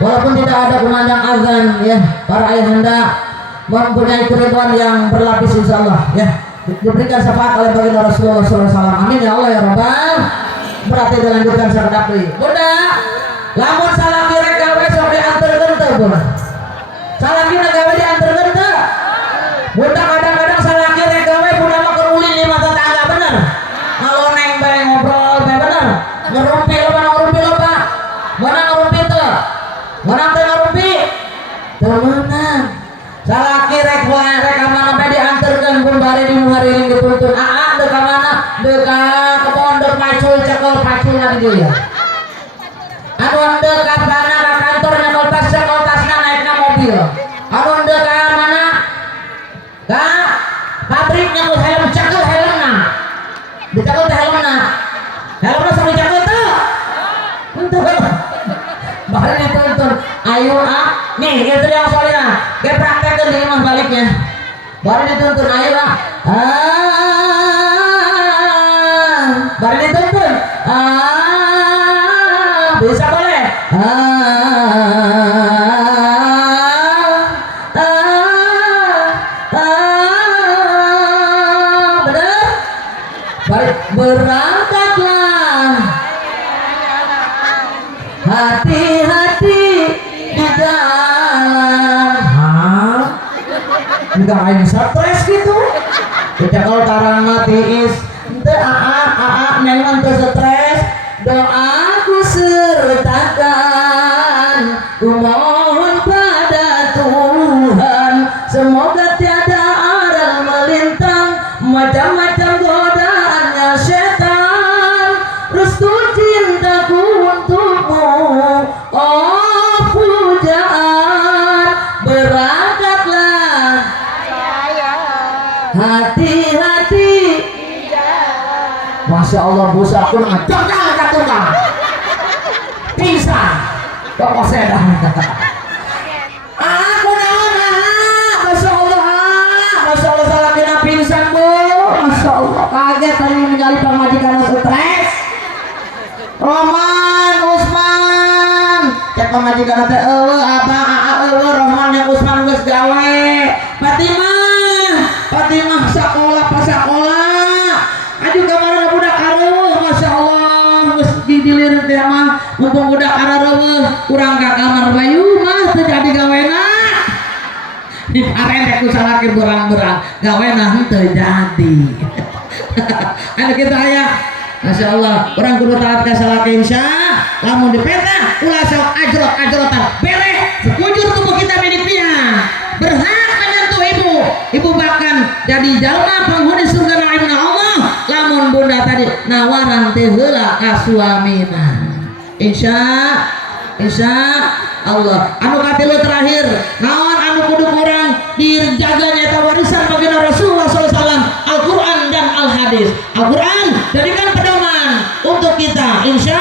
walaupun tidak ada kumandang azan ya, para ayahanda mempunyai keriduan yang berlapis insyaallah ya, diberikan syafaat oleh baginda Rasulullah SAW. Amin ya Allah ya Rabbal. Berarti dilanjutkan sahabat deui. Bunda, lamun salah kirek gawe sok dianterkeun teu Bunda? Salah kirek gawe dianterkeun teu? Bunda kadang-kadang salah kirek gawe Bunda mah keuli di mata tangga bener. Ngaloneng bae ngobrol bae bener. Ngerumpi lo mana ngerumpi lo Pak? Mana ngerumpi teu? Mana teu ngerumpi? Teu meunang. Salah kirek wae rek ka mana bae dianterkeun pun bari di muhariring dituntun. Deu ka mana? Deu ka pondok pacul cekel pacul na di dieu ya. Anu deu ka sana ka kantor nyakel tas cekel tasna naikna mobil. Anu deu ka mana? Ka pabrik nyakel helm cekel helmna. Dicekel teh helmna. Helmna sok dicekel teu? Henteu. Bari dituntun. Ayo nih itu yang soalnya. Ge praktekkeun di imah baliknya. Bari dituntun ayo bari dituntun bisa boleh bener bari berangkatlah hati-hati di jalan. Enggak aing stres gitu. Kita kalau tarang mati is teu neng teu stres. Doaku sertakan, kumohon pada Tuhan, semoga tiada arang melintang, macam-macam godaannya setan. Restu cintaku untukmu, oh pujaan. Berangkatlah hati-hati. Masya Allah busa pun ajak tukang bisa toko sedang. Aku naon Masya Allah salah kena pingsan Bu. Masya Allah kaget tadi menjadi pamajikan stres. Roman Usman cek pamajikan teh abang Roman yang Usman geus gawe. Fatimah sekolah pas sekolah aju kamar budak kareueuh. Masya Allah geus didilir teh mah mumpung budak kareueuh kurang ka kamar bayu mah teu jadi gawena. Diparente ku salaki berang-berang gawena henteu jadi. Anu kitu aya. Masya Allah urang kudu taat ka salaki insya lamun dipeta ulah sok ajrot-ajrotan bere sekujur tubuh kita miliknya berhak menyentuh ibu bahkan jadi jalma penghuni surga naimna Allah. Lamun bunda tadi nawaran teh heula ka suamina insya Allah. Anu katilu terakhir naon anu kudu kurang dijaganya eta warisan baginda Rasulullah SAW, Al-Quran dan Al-Hadis. Al-Quran jadikan pedoman untuk kita insya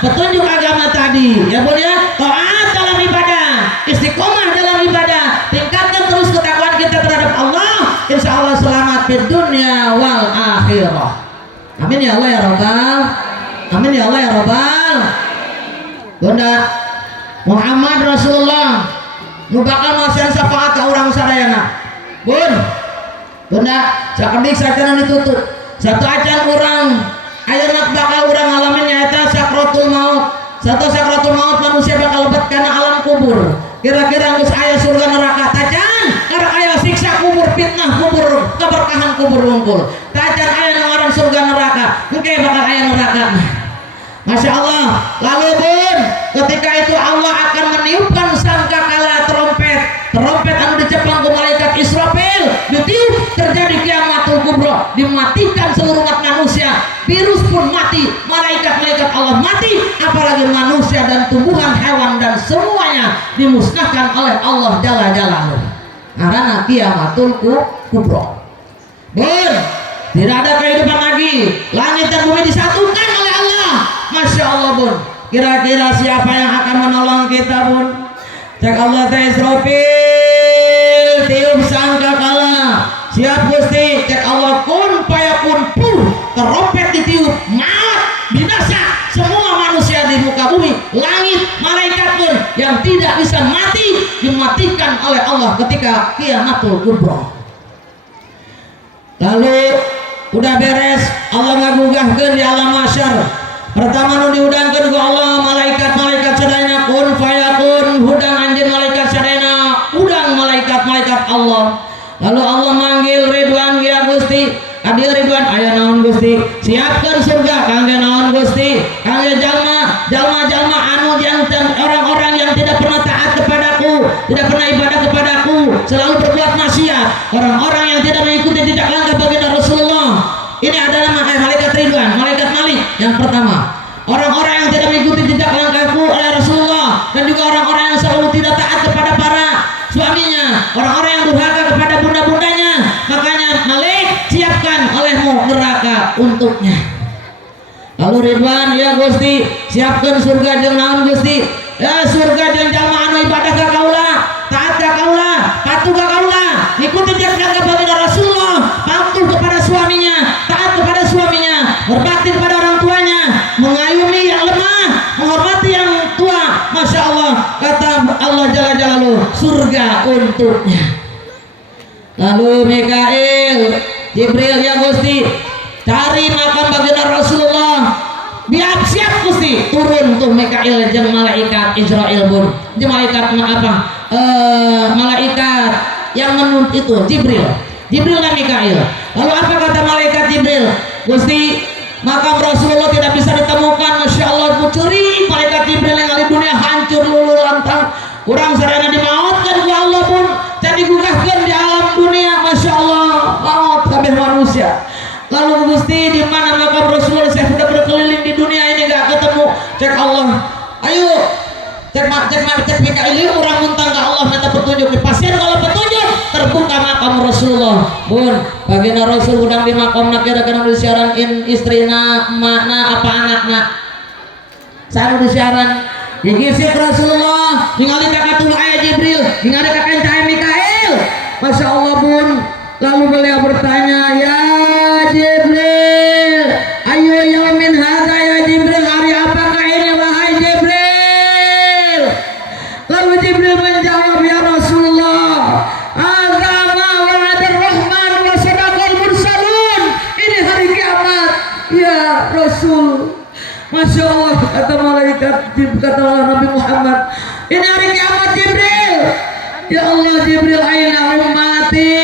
petunjuk agama tadi ya Bun ya. Taat dalam ibadah, istiqomah dalam ibadah, tingkatkan terus ketakwaan kita terhadap Allah, insya Allah selamat di dunia wal akhirah. Amin ya Allah ya Rabbal. Amin ya Allah ya Rabbal. Bunda Muhammad Rasulullah nu bakal masihan syafaat ka urang sadayana. Bunda sakedik sakeuna ditutup satu acan urang ayeuna bakal urang ngalamin nyaeta sakratul maut. Satu sakratul maut manusia bakal lebet kana alam kubur. Kira-kira geus aya surga neraka tacan karena aya siksa kubur, fitnah kubur, keberkahan kubur wungkul. Tacan aya ngaran surga neraka, engke bakal aya neraka. Masya Allah. Lalu Bun, ketika itu Allah akan meniupkan sangkakala trompet anu dicepang ke malaikat Israfil, ditiup, terjadi kiamatul kubro, dimatikan seluruh umat manusia, virus pun mati, malaikat-malaikat Allah mati, apalagi manusia dan tumbuhan, hewan dan semuanya dimusnahkan oleh Allah Jalla Jalaluhu. Karena kiamatul kubro. Bun, Tidak ada kehidupan lagi. Langit dan bumi disatukan oleh Allah. Masya Allah bun. Kira-kira siapa yang akan menolong kita bun? Cek Allah teh Israfil tiup sangkakala. Siap Gusti. Cek Allah kun payakun puh. Terompet ditiup. Maut binasa semua manusia di muka bumi. Langit malaikat pun yang tidak bisa mati dimatikan oleh Allah ketika kiamatul kubra. Lalu udah beres Allah ngagugahkeun di alam mahsyar. Pertama nu diudangkeun ku Allah malaikat-malaikat sadayana kun fayakun hudang anjeun malaikat sadayana udang malaikat-malaikat Allah. Lalu Allah manggil Ridwan ya Gusti. Adil Ridwan aya naon Gusti? Siapkeun surga kangge naon Gusti? Kangge jalma-jalma anu jantan orang-orang yang tidak pernah taat kepadaku, tidak pernah ibadah kepadaku, selalu berbuat maksiat, orang-orang yang tidak mengikuti jejak langkah baginda Rasulullah. Ini adalah malaikat Ridwan, malaikat Malik yang pertama. Orang-orang yang tidak mengikuti jejak langkahku oleh Rasulullah dan juga orang-orang yang selalu tidak taat kepada para suaminya, orang-orang yang durhaka kepada bunda-bundanya. Makanya Malik siapkan olehmu neraka untuknya. Lalu Ridwan ya Gusti siapkan surga jeung naon Gusti? Ya surga jeung jalma anu ibadah ka kaula, taat ka kaula, patuh ka kaula, ngikuti jejak langkah baginda Rasulullah, patuh kepada suaminya, taat kepada suaminya, berbakti kepada orang tuanya, mengayomi yang lemah, menghormati yang tua. Masya Allah, kata Allah Jalla Jalaluhu, surga untuknya. Lalu Mikail, Jibril ya Gusti, cari makam baginda Rasulullah. Biar siap Gusti turun tuh Mikail jeung malaikat Israil bun. Jeung malaikat malaikat yang menuntut itu Jibril dan Mikail. Lalu apa kata malaikat Jibril? Gusti, makam Rasulullah tidak bisa ditemukan. Masya Allah, mencuri malaikat Jibril yang di dunia hancur lulu lantang. Kurang sarana dimautkan ku Allah pun jadi gugahkan di alam dunia. Masya Allah, maut kabeh manusia. Lalu Gusti di mana makam Rasulullah? Saya sudah berkeliling di dunia ini gak ketemu. Cek Allah, ayo cek Mikail ini orang muntang ke Allah minta petunjuk. Dipastikan kalau petunjuk terbuka makam Rasulullah. Bun, baginda Rasul udang di makam nak kira-kira disiaran istrina, emakna, apa anakna. Saya disiaran digisik Rasulullah, ningali kakak ayah Jibril, ningali kakak ayah Mikail. Masya Allah bun. Lalu beliau bertanya, ya Jibril, ayo yaumin hadza ya Jibril, hari apakah ini wahai Jibril? Lalu Jibril menjawab, ya Rasulullah, hadza ma wa'adar rahman wa sadaqal mursalun. Ini hari kiamat ya Rasul. Masya Allah, kata malaikat, kata Allah Nabi Muhammad, ini hari kiamat Jibril. Ya Allah Jibril, aina ummati.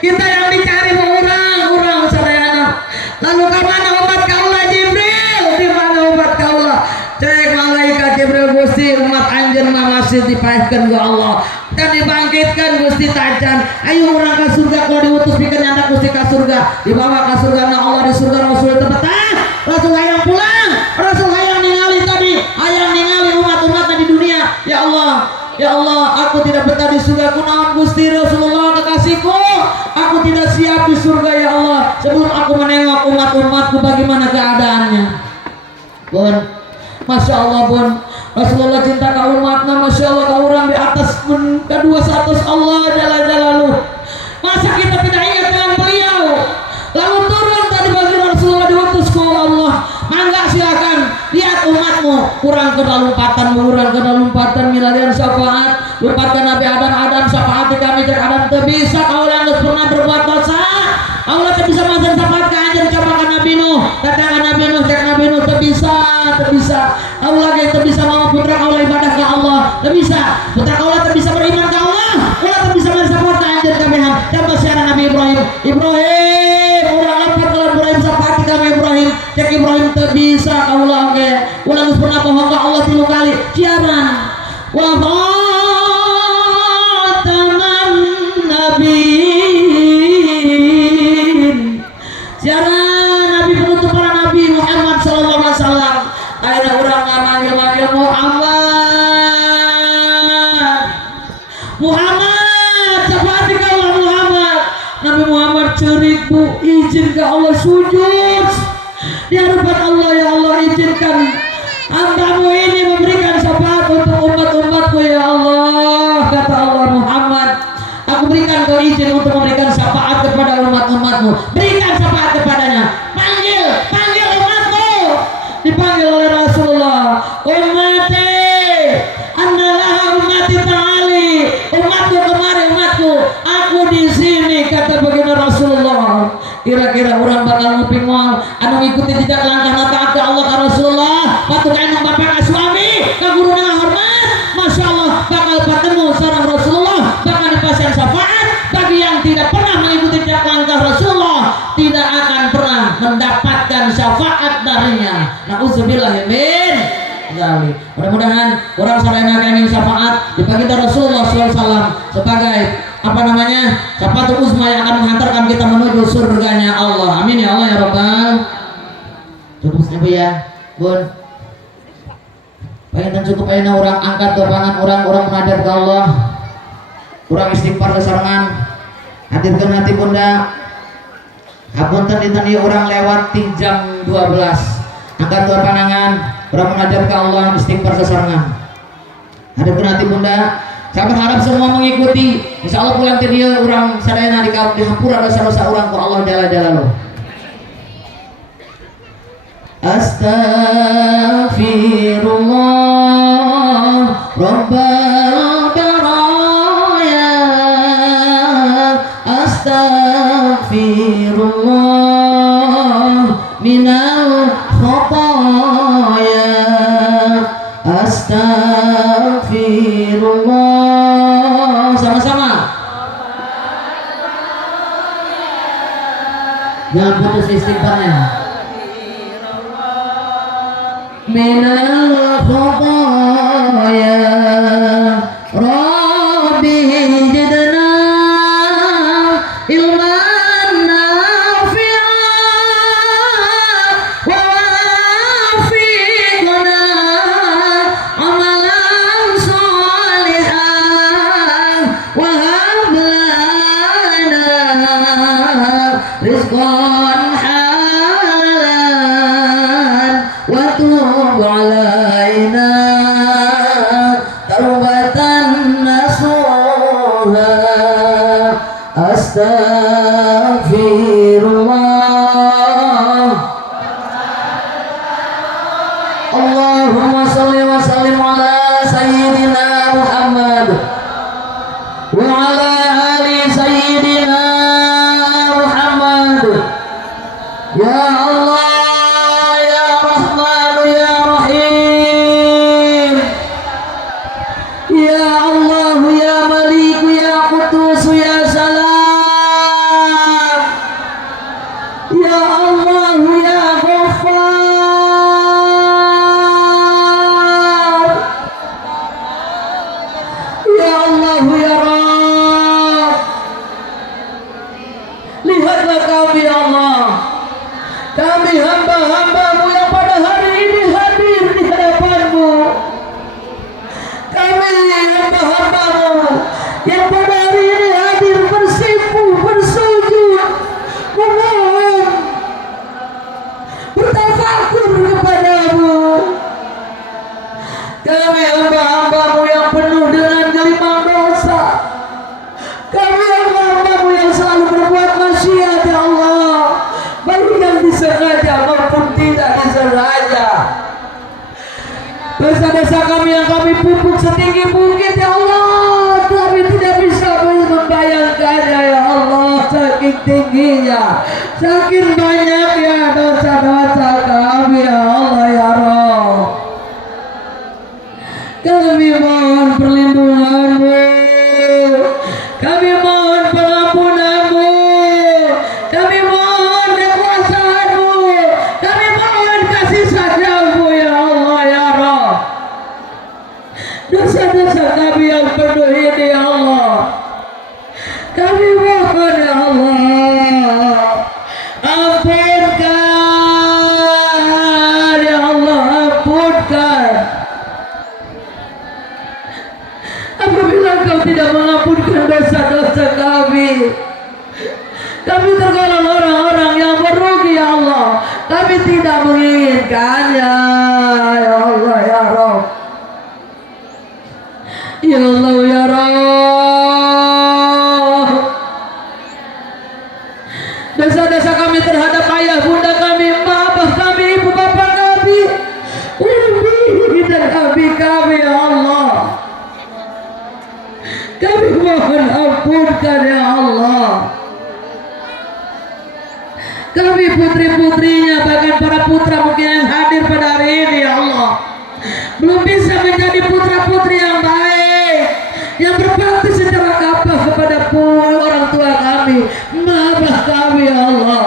Kita yang dicari orang sadayana. Lalu kemana umat kaulah Jibril? Di mana umat kaulah? Cek malaikat Jibril, Gusti umat anjeun mah masih dipaehkeun ku Allah dan dibangkitkan Gusti tajan. Ayo orang ke surga, kalau diutus pikeun nyanda Gusti ka surga, dibawa ka surga na Allah, di surga Rasul tepatah. Rasul hayang pulang, Rasul hayang ningali tadi, hayang ningali umat-umatna di dunia. Ya Allah, aku tidak betah di surga. Kunaon Gusti Rasulullah kekasihku, aku tidak siap di surga ya Allah sebelum aku menengok umat-umatku bagaimana keadaannya. Bun, Masya Allah bun, Rasulullah cinta ka umatna. Masya Allah, ka orang di atas pun kedua atas Allah Jalla Jalaluhu. Masa kita tidak ingat dengan beliau? Lalu turun tadi bagi Rasulullah diutus ku Allah. Mangga silakan lihat umatmu kurang kedalumpatan milarian syafaat, lupakan Nabi Adam syafaat kami cek Adam teu bisa kau yang pernah berbuat dosa. Allah teu bisa masan syafaat ka anjeun coba ka Nabi Nuh, datang Nabi Nuh cek Nabi Nuh teu bisa. Allah ge teu bisa mau putra kaulah ibadah ka Allah, teu bisa. Putra kaulah teu bisa beriman ka Allah, kaulah teu bisa masan syafaat ka anjeun kabehan. Coba siaran Nabi Ibrahim urang lapar kalau Ibrahim syafaat ka Ibrahim, cek Ibrahim teu bisa kaulah ge. Ulah geus pernah bohong ka Allah 3 kali. Siaran wa khataman nabiyyin. Siaran Nabi penutup para Nabi Muhammad sallallahu alaihi wasallam. Ayeuna urang ngamanggil Muhammad syafaat ka Allah Muhammad. Nabi Muhammad curi izin ke Allah sujud di hadapan Allah. Ya Allah, izinkan hambamu ini memberikan syafaat untuk umat-umatku ya Allah. Kata Allah Muhammad, aku berikan kau izin untuk memberikan syafaat kepada umat-umatmu. Berikan syafaat kepadanya. Panggil umatmu. Dipanggil oleh Rasulullah. Ummati annalah ummati ta'ali. Umatku kemari, umatku. Aku di sini, kata baginda Rasulullah. Kira-kira orang bakal nguping moal anu ngikuti tidak langkah taat ke Allah ke Rasulullah, patuh ka bapak ka suami ka guru dengan hormat, masya Allah bakal bertemu sareng Rasulullah, bakal dipasang syafaat. Bagi yang tidak pernah mengikuti tidak langkah Rasulullah, tidak akan pernah mendapatkan syafaat darinya. Nauzubillah min dzalik. Mudah-mudahan orang sadayana kenging syafaat di baginda Rasulullah SAW sebagai apa namanya, syafaat uzma yang akan menghantarkan kita menuju surganya Allah. Amin ya Allah ya Rabbal. Cukup Bu ya, Bun. Pengen cukup ayeuna orang angkat dorongan orang menghadap ke Allah. Orang istighfar kesarangan. Hadirkan hati Bunda. Hapunten dinten ieu orang lewat di jam 12. Angkat dua pandangan, orang menghadap ke Allah istighfar kesarangan. Hadirkan hati Bunda. Saya berharap semua mengikuti. Insya Allah pulang ke dia orang sadayana di hampura dosa-dosa orang ku Allah jalla jalaluh. Astaghfirullah Rabbal baraya. Astaghfirullah minal khataya. Astaghfirullah. Sama-sama. Jangan putus istighfarnya. Minal khataya Rabbi zidna ilman nafi'an wa wafiqna amalan sholihan wa hab lana rizqan halalan wa tub alaina taubatan nasuha. Astaghfirullah. Allahumma salli wa sallim ala sayyidina Muhammad wa ala ali sayyidina Muhammad. Ya Allah ya Rahman ya Rahim. Ya Allah ya Malik ya Qudus ya Salam. Ya Allah ya Ghaffar. Ya Allah ya Rabb. Lihatlah kami ya Allah, kami hamba-hambamu yang pada hari ini hadir di hadapanmu. Kami hamba-hambamu yang pada hari ini hadir bersimpu, bersujud, memohon, bertafakur kepadamu. Kami hamba-hambamu yang penuh dengan gelimang dosa. Kami hamba-hambamu yang selalu berbuat maksiat ya Allah, baik yang disengaja maupun tidak disengaja. Dosa-dosa kami yang kami pupuk setinggi bukit ya Allah, kami tidak bisa membayangkannya ya Allah, saking tingginya, saking banyaknya dosa-dosa kami ya Allah ya Rabb. Kami mohon perlindungan-Mu, kami mohon pengampunan-Mu, kami mohon kekuasaan-Mu, kami mohon kasih sayang-Mu ya Allah ya Rabb. Dosa-dosa kami yang penuh ini ya Allah, kami mohon ya Allah, ampunkan ya Allah, ampunkan. Apabila Kau tidak mengampunkan dosa-dosa kami tergolong orang-orang yang ya Allah. Kami tidak menginginkannya ya Allah ya Rabb. Ya Allah ya Rabb. Dosa-dosa kami terhadap ayah bunda kami, abah kami, ibu bapak kami, umi dan abi kami ya Allah. Kami mohon ampunkan ya Allah. Kami putri-putrinya, bahkan para putra mungkin yang hadir pada hari ini ya Allah, belum bisa menjadi putra-putri yang baik, yang berbakti secara kapal kepada orang tua kami, abah kami ya Allah.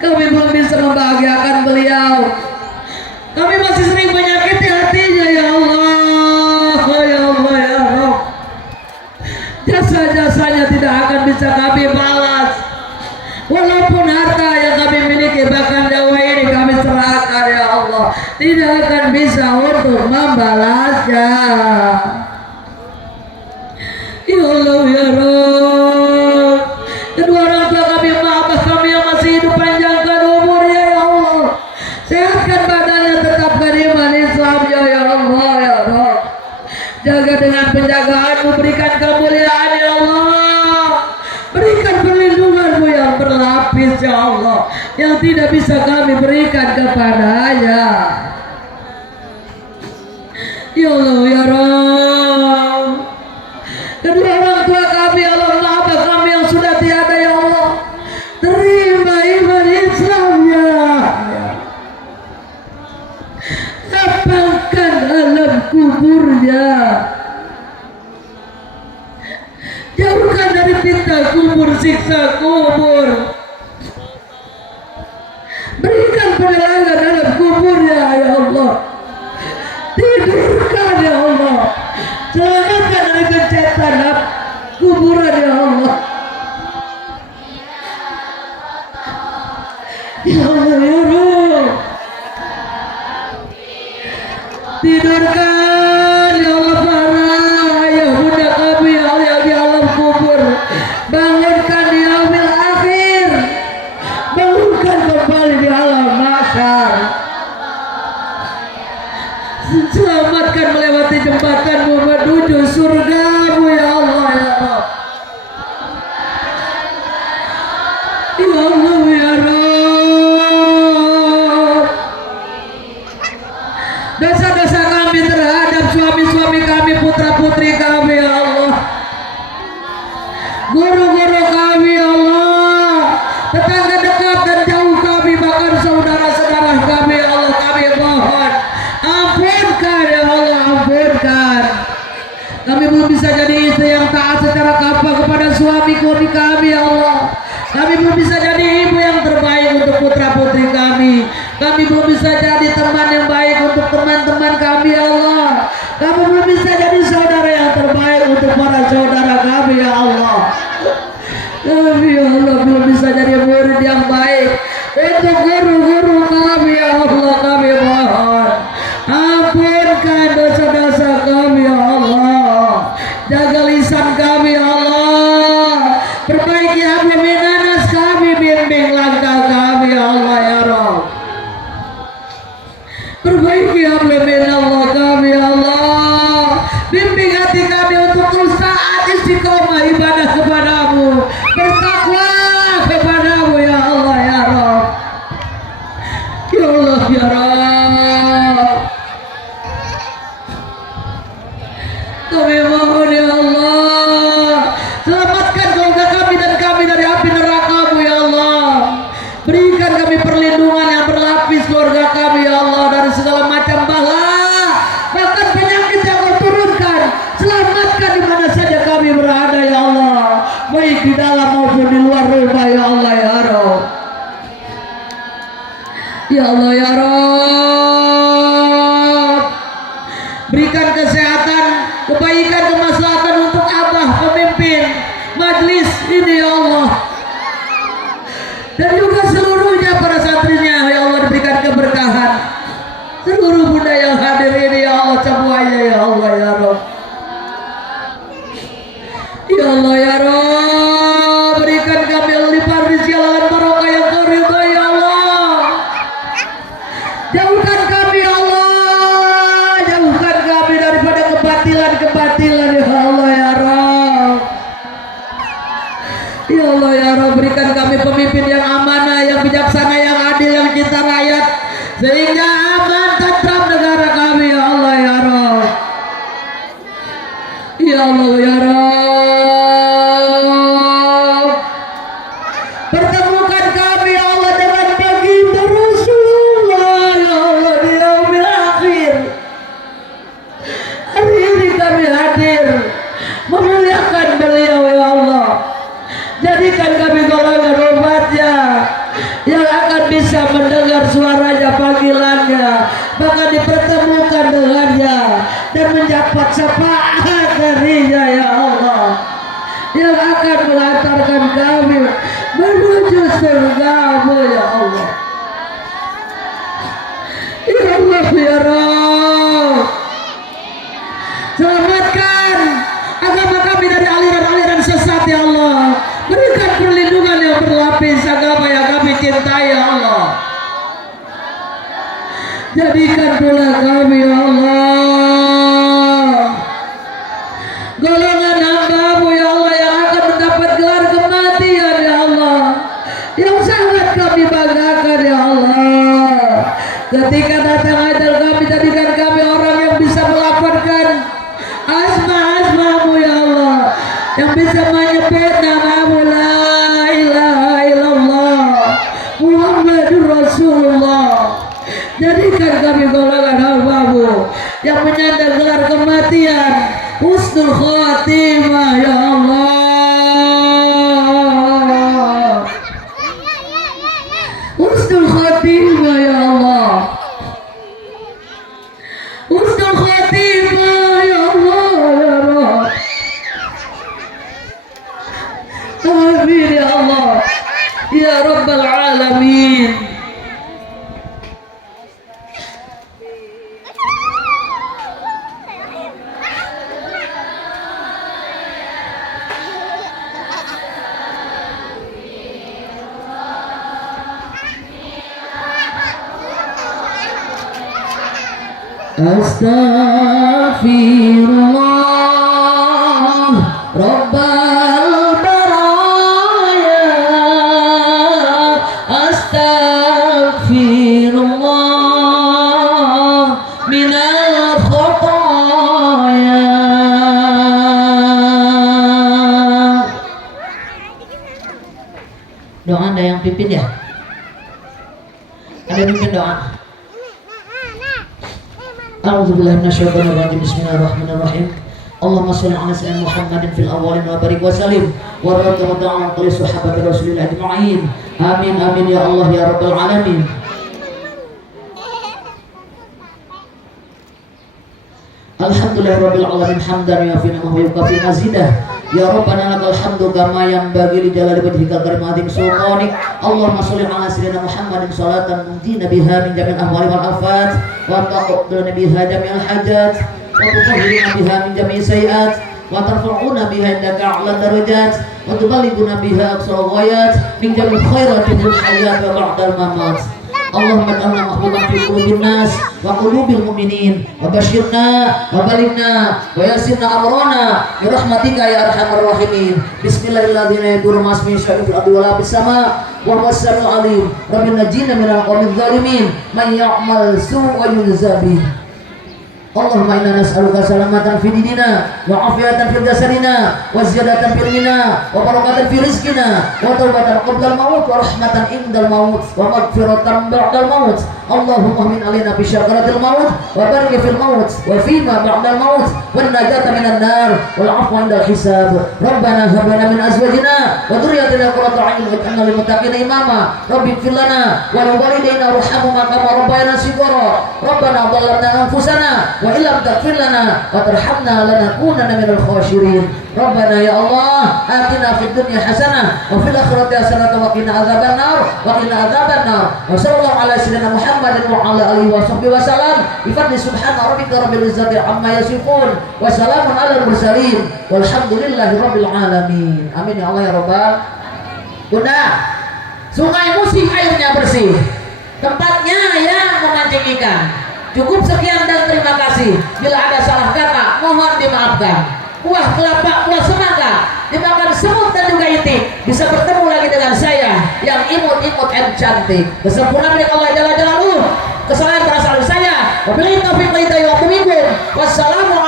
Kami belum bisa membahagiakan beliau. Kami masih sering menyakiti hatinya ya Allah. Ya Allah ya Rabb. Jasa-jasanya tidak akan bisa kami balas. Walaupun harta yang kami miliki, bahkan nyawa ini kami serahkan ya Allah, tidak akan bisa untuk membalasnya. Ya Allah ya Rabb. Kedua orang tua kami, abah kami yang masih hidup, panjangkan umurnya ya Allah, sehatkan badannya, tetapkan iman Islamnya ya Allah ya Rabb. Jaga dengan penjagaanmu, berikan kemuliaan ya Allah, berikan perlindunganmu yang berlapis ya Allah, yang tidak bisa kami berikan kepadanya ya Allah ya Rabb. Kedua orang tua kami ya Allah, abah kami yang sudah tiada ya Allah, terima iman Islamnya, lapangkan alam kuburnya, jauhkan dari fitnah kubur, siksa kubur, berikan penerangan dalam kuburnya ya Allah, tidurkan ya Allah, selamatkan dari kencatan kuburan ya Allah. Ya Allah ya Rabb, tidurkan ya Allah para ayah bunda kami ya Allah yang di alam kubur, bangunkan di yaumil akhir, bangunkan kembali di alam mahsyar, selamatkan melewati jembatanmu menuju surgamu ya Allah ya Rabb. Ya Allah ya Rabb. Dosa-dosa kami terhadap suami-suami kami, putra-putri kami ya Allah, guru-guru kami ya Allah, tetangga dekat dan jauh kami, bahkan saudara-saudara kami ya Allah, kami mohon ampunkan ya Allah, ampunkan. Kami belum bisa jadi istri yang taat secara kapal kepada suami kami ya Allah. Kami belum bisa jadi ibu yang terbaik untuk putra-putri kami. Kami belum bisa jadi teman yang baik untuk teman-teman kami ya Allah. Kami belum bisa jadi saudara yang terbaik untuk para saudara kami ya Allah. Kami ya Allah belum bisa jadi murid yang baik untuk guru-guru kami ya Allah. Kami mohon ampunkan dosa-dosa kami ya Allah. Jaga lisan kami ya Allah, perbaiki hablum minanas kami, bimbing langkah kami ya Allah ya Rabb. Perbaiki hablum minallah kami ya Allah, bimbing hati kami untuk terus taat, istiqomah ibadah kepadamu, bertakwa kepadamu ya Allah ya Rabb. Ya Allah ya Rabb, kami mohon ya Allah, selamatkan keluarga kami dan kami dari api neraka-Mu ya Allah. Berikan kami perlindungan yang berlapis keluarga kami ya Allah dari segala macam bala, bahkan penyakit yang Kau turunkan. Selamatkan di mana saja kami berada ya Allah, baik di dalam maupun di luar rumah ya Allah ya Rabb. Ya Allah ya Rabb, berikan kesehatan, kebaikan, kemaslahatan untuk abah pemimpin majlis ini ya Allah, dan juga seluruhnya para santrinya ya Allah, diberikan keberkahan. Seluruh bunda yang hadir ini ya Allah semuanya ya Allah ya Rabb. Ya Allah ya Rabb, berikan kami limpah rezeki, lahan barokah maka dipertemukan dengannya dan mendapat syafaat darinya ya Allah, yang akan mengantarkan kami menuju surga-Mu ya Allah. Ya Allah ya Rabb, selamatkan agama kami dari aliran-aliran sesat ya Allah. Berikan perlindungan yang berlapis agama yang kami cintai ya Allah. Jadikan pula kami ya Allah golongan hamba-Mu ya Allah yang akan mendapat gelar kematian ya Allah, yang sangat kami banggakan ya Allah. Ketika datang ajal kami, jadikan kami orang yang bisa melaporkan asma-asma-Mu ya Allah, yang bisa menyebut nama-Mu la ilaha illallah Muhammadur Rasulullah. Jadikan kami golongan hamba-Mu yang menyandang gelar kematian husnul khatimah ya Allah, husnul khatimah ya Allah, husnul khatimah ya Allah ya Rabb. Amin ya Allah ya Rabbal Alamin. Astaghfirullah Rabbal baraya, astaghfirullah minal khotaya. Doa ada yang pimpin ya? Ada yang pimpin doa? A'udzubillahi minasyaitonir rajim. Bismillahirrahmanirrahim. Allahumma shalli ala sayyidina Muhammadin fil awwalin wa barik wa sallim wa radhiyallahu ta'ala an sahabati Rasulillah ajma'in. Amin amin ya Allah ya rabbal alamin. Alhamdulillahirabbil alamin hamdan yu'afina wa yukafi mazidah. Ya Rabbana lakal hamdu kama yanbaghi li jalali wajhika karim sultanik. Allahumma shalli ala sayyidina Muhammadin salatan tunjina biha min jami'il ahwali wal afat wa taqabbal biha jami'al hajat wa tutahhiruna biha min jami'is sayiat wa tarfa'una biha indaka a'la darajat wa tuballighuna biha aqsal ghayat min jami'il khairati fil hayat wa ba'dal mamat. Allahumma ij'alna mahbuban fi qulubin nas wa qulubil mu'minin wa basyirna wa balighna wa yassirna amrana bi rahmatika ya arhamar rahimin. Bismillahirrahmanirrahim. Yadurru ma'asmi syai'un fil ardi wa la fis sama wa huwas samiul alim. Rabbana najjina minal qawmiz zalimin man ya'mal su'an yujza bih. Allahumma inna nas'aluka salamatan fi dinina wa afiyatan fi jasadina wa ziyadatan fi ilmina wa barakatan fi rizqina wa taubatan qabla al-maut wa rahmatan indal maut wa maghfiratan ba'dal maut. Allahumma min alaina bi syakaratil maut wa barik fil maut wa fima ba'dal maut wan najata minan nar wal afwa indal hisab. Rabbana hab lana min azwajina wa dhurriyyatina qurrata a'yun waj'alna lil muttaqina imama. Rabbi ighfir lana wa li walidayna warhamhuma kama rabbayana shighara. Rabbana dhallamna anfusana wa illam taghfir lana wa tarhamna lanakunanna minal khashirin. Rabbana ya Allah atina fid dunya hasanah wa fil akhirati hasanah wa qina adzabannar wa qina adzabannar. Wa sallallahu ala sayyidina Muhammadin wa ala alihi wa sahbihi wa sallam. Bi fadli subhana rabbika rabbil izzati amma yasifun wa salamun alal mursalin walhamdulillahi rabbil alamin. Amin ya Allah ya rabbal. Bunda, sungai Musi airnya bersih, tempatnya yang memancing ikan. Cukup sekian dan terima kasih. Bila ada salah kata mohon dimaafkan. Buah kelapa, buah semangka dimakan semut dan juga itik. Bisa bertemu lagi dengan saya yang imut-imut dan cantik. Kesempurnaan milik Allah Jalla Jalaluhu. Kesalahan berasal dari saya. Wabillahi taufiq wal hidayah. Wassalamualaikum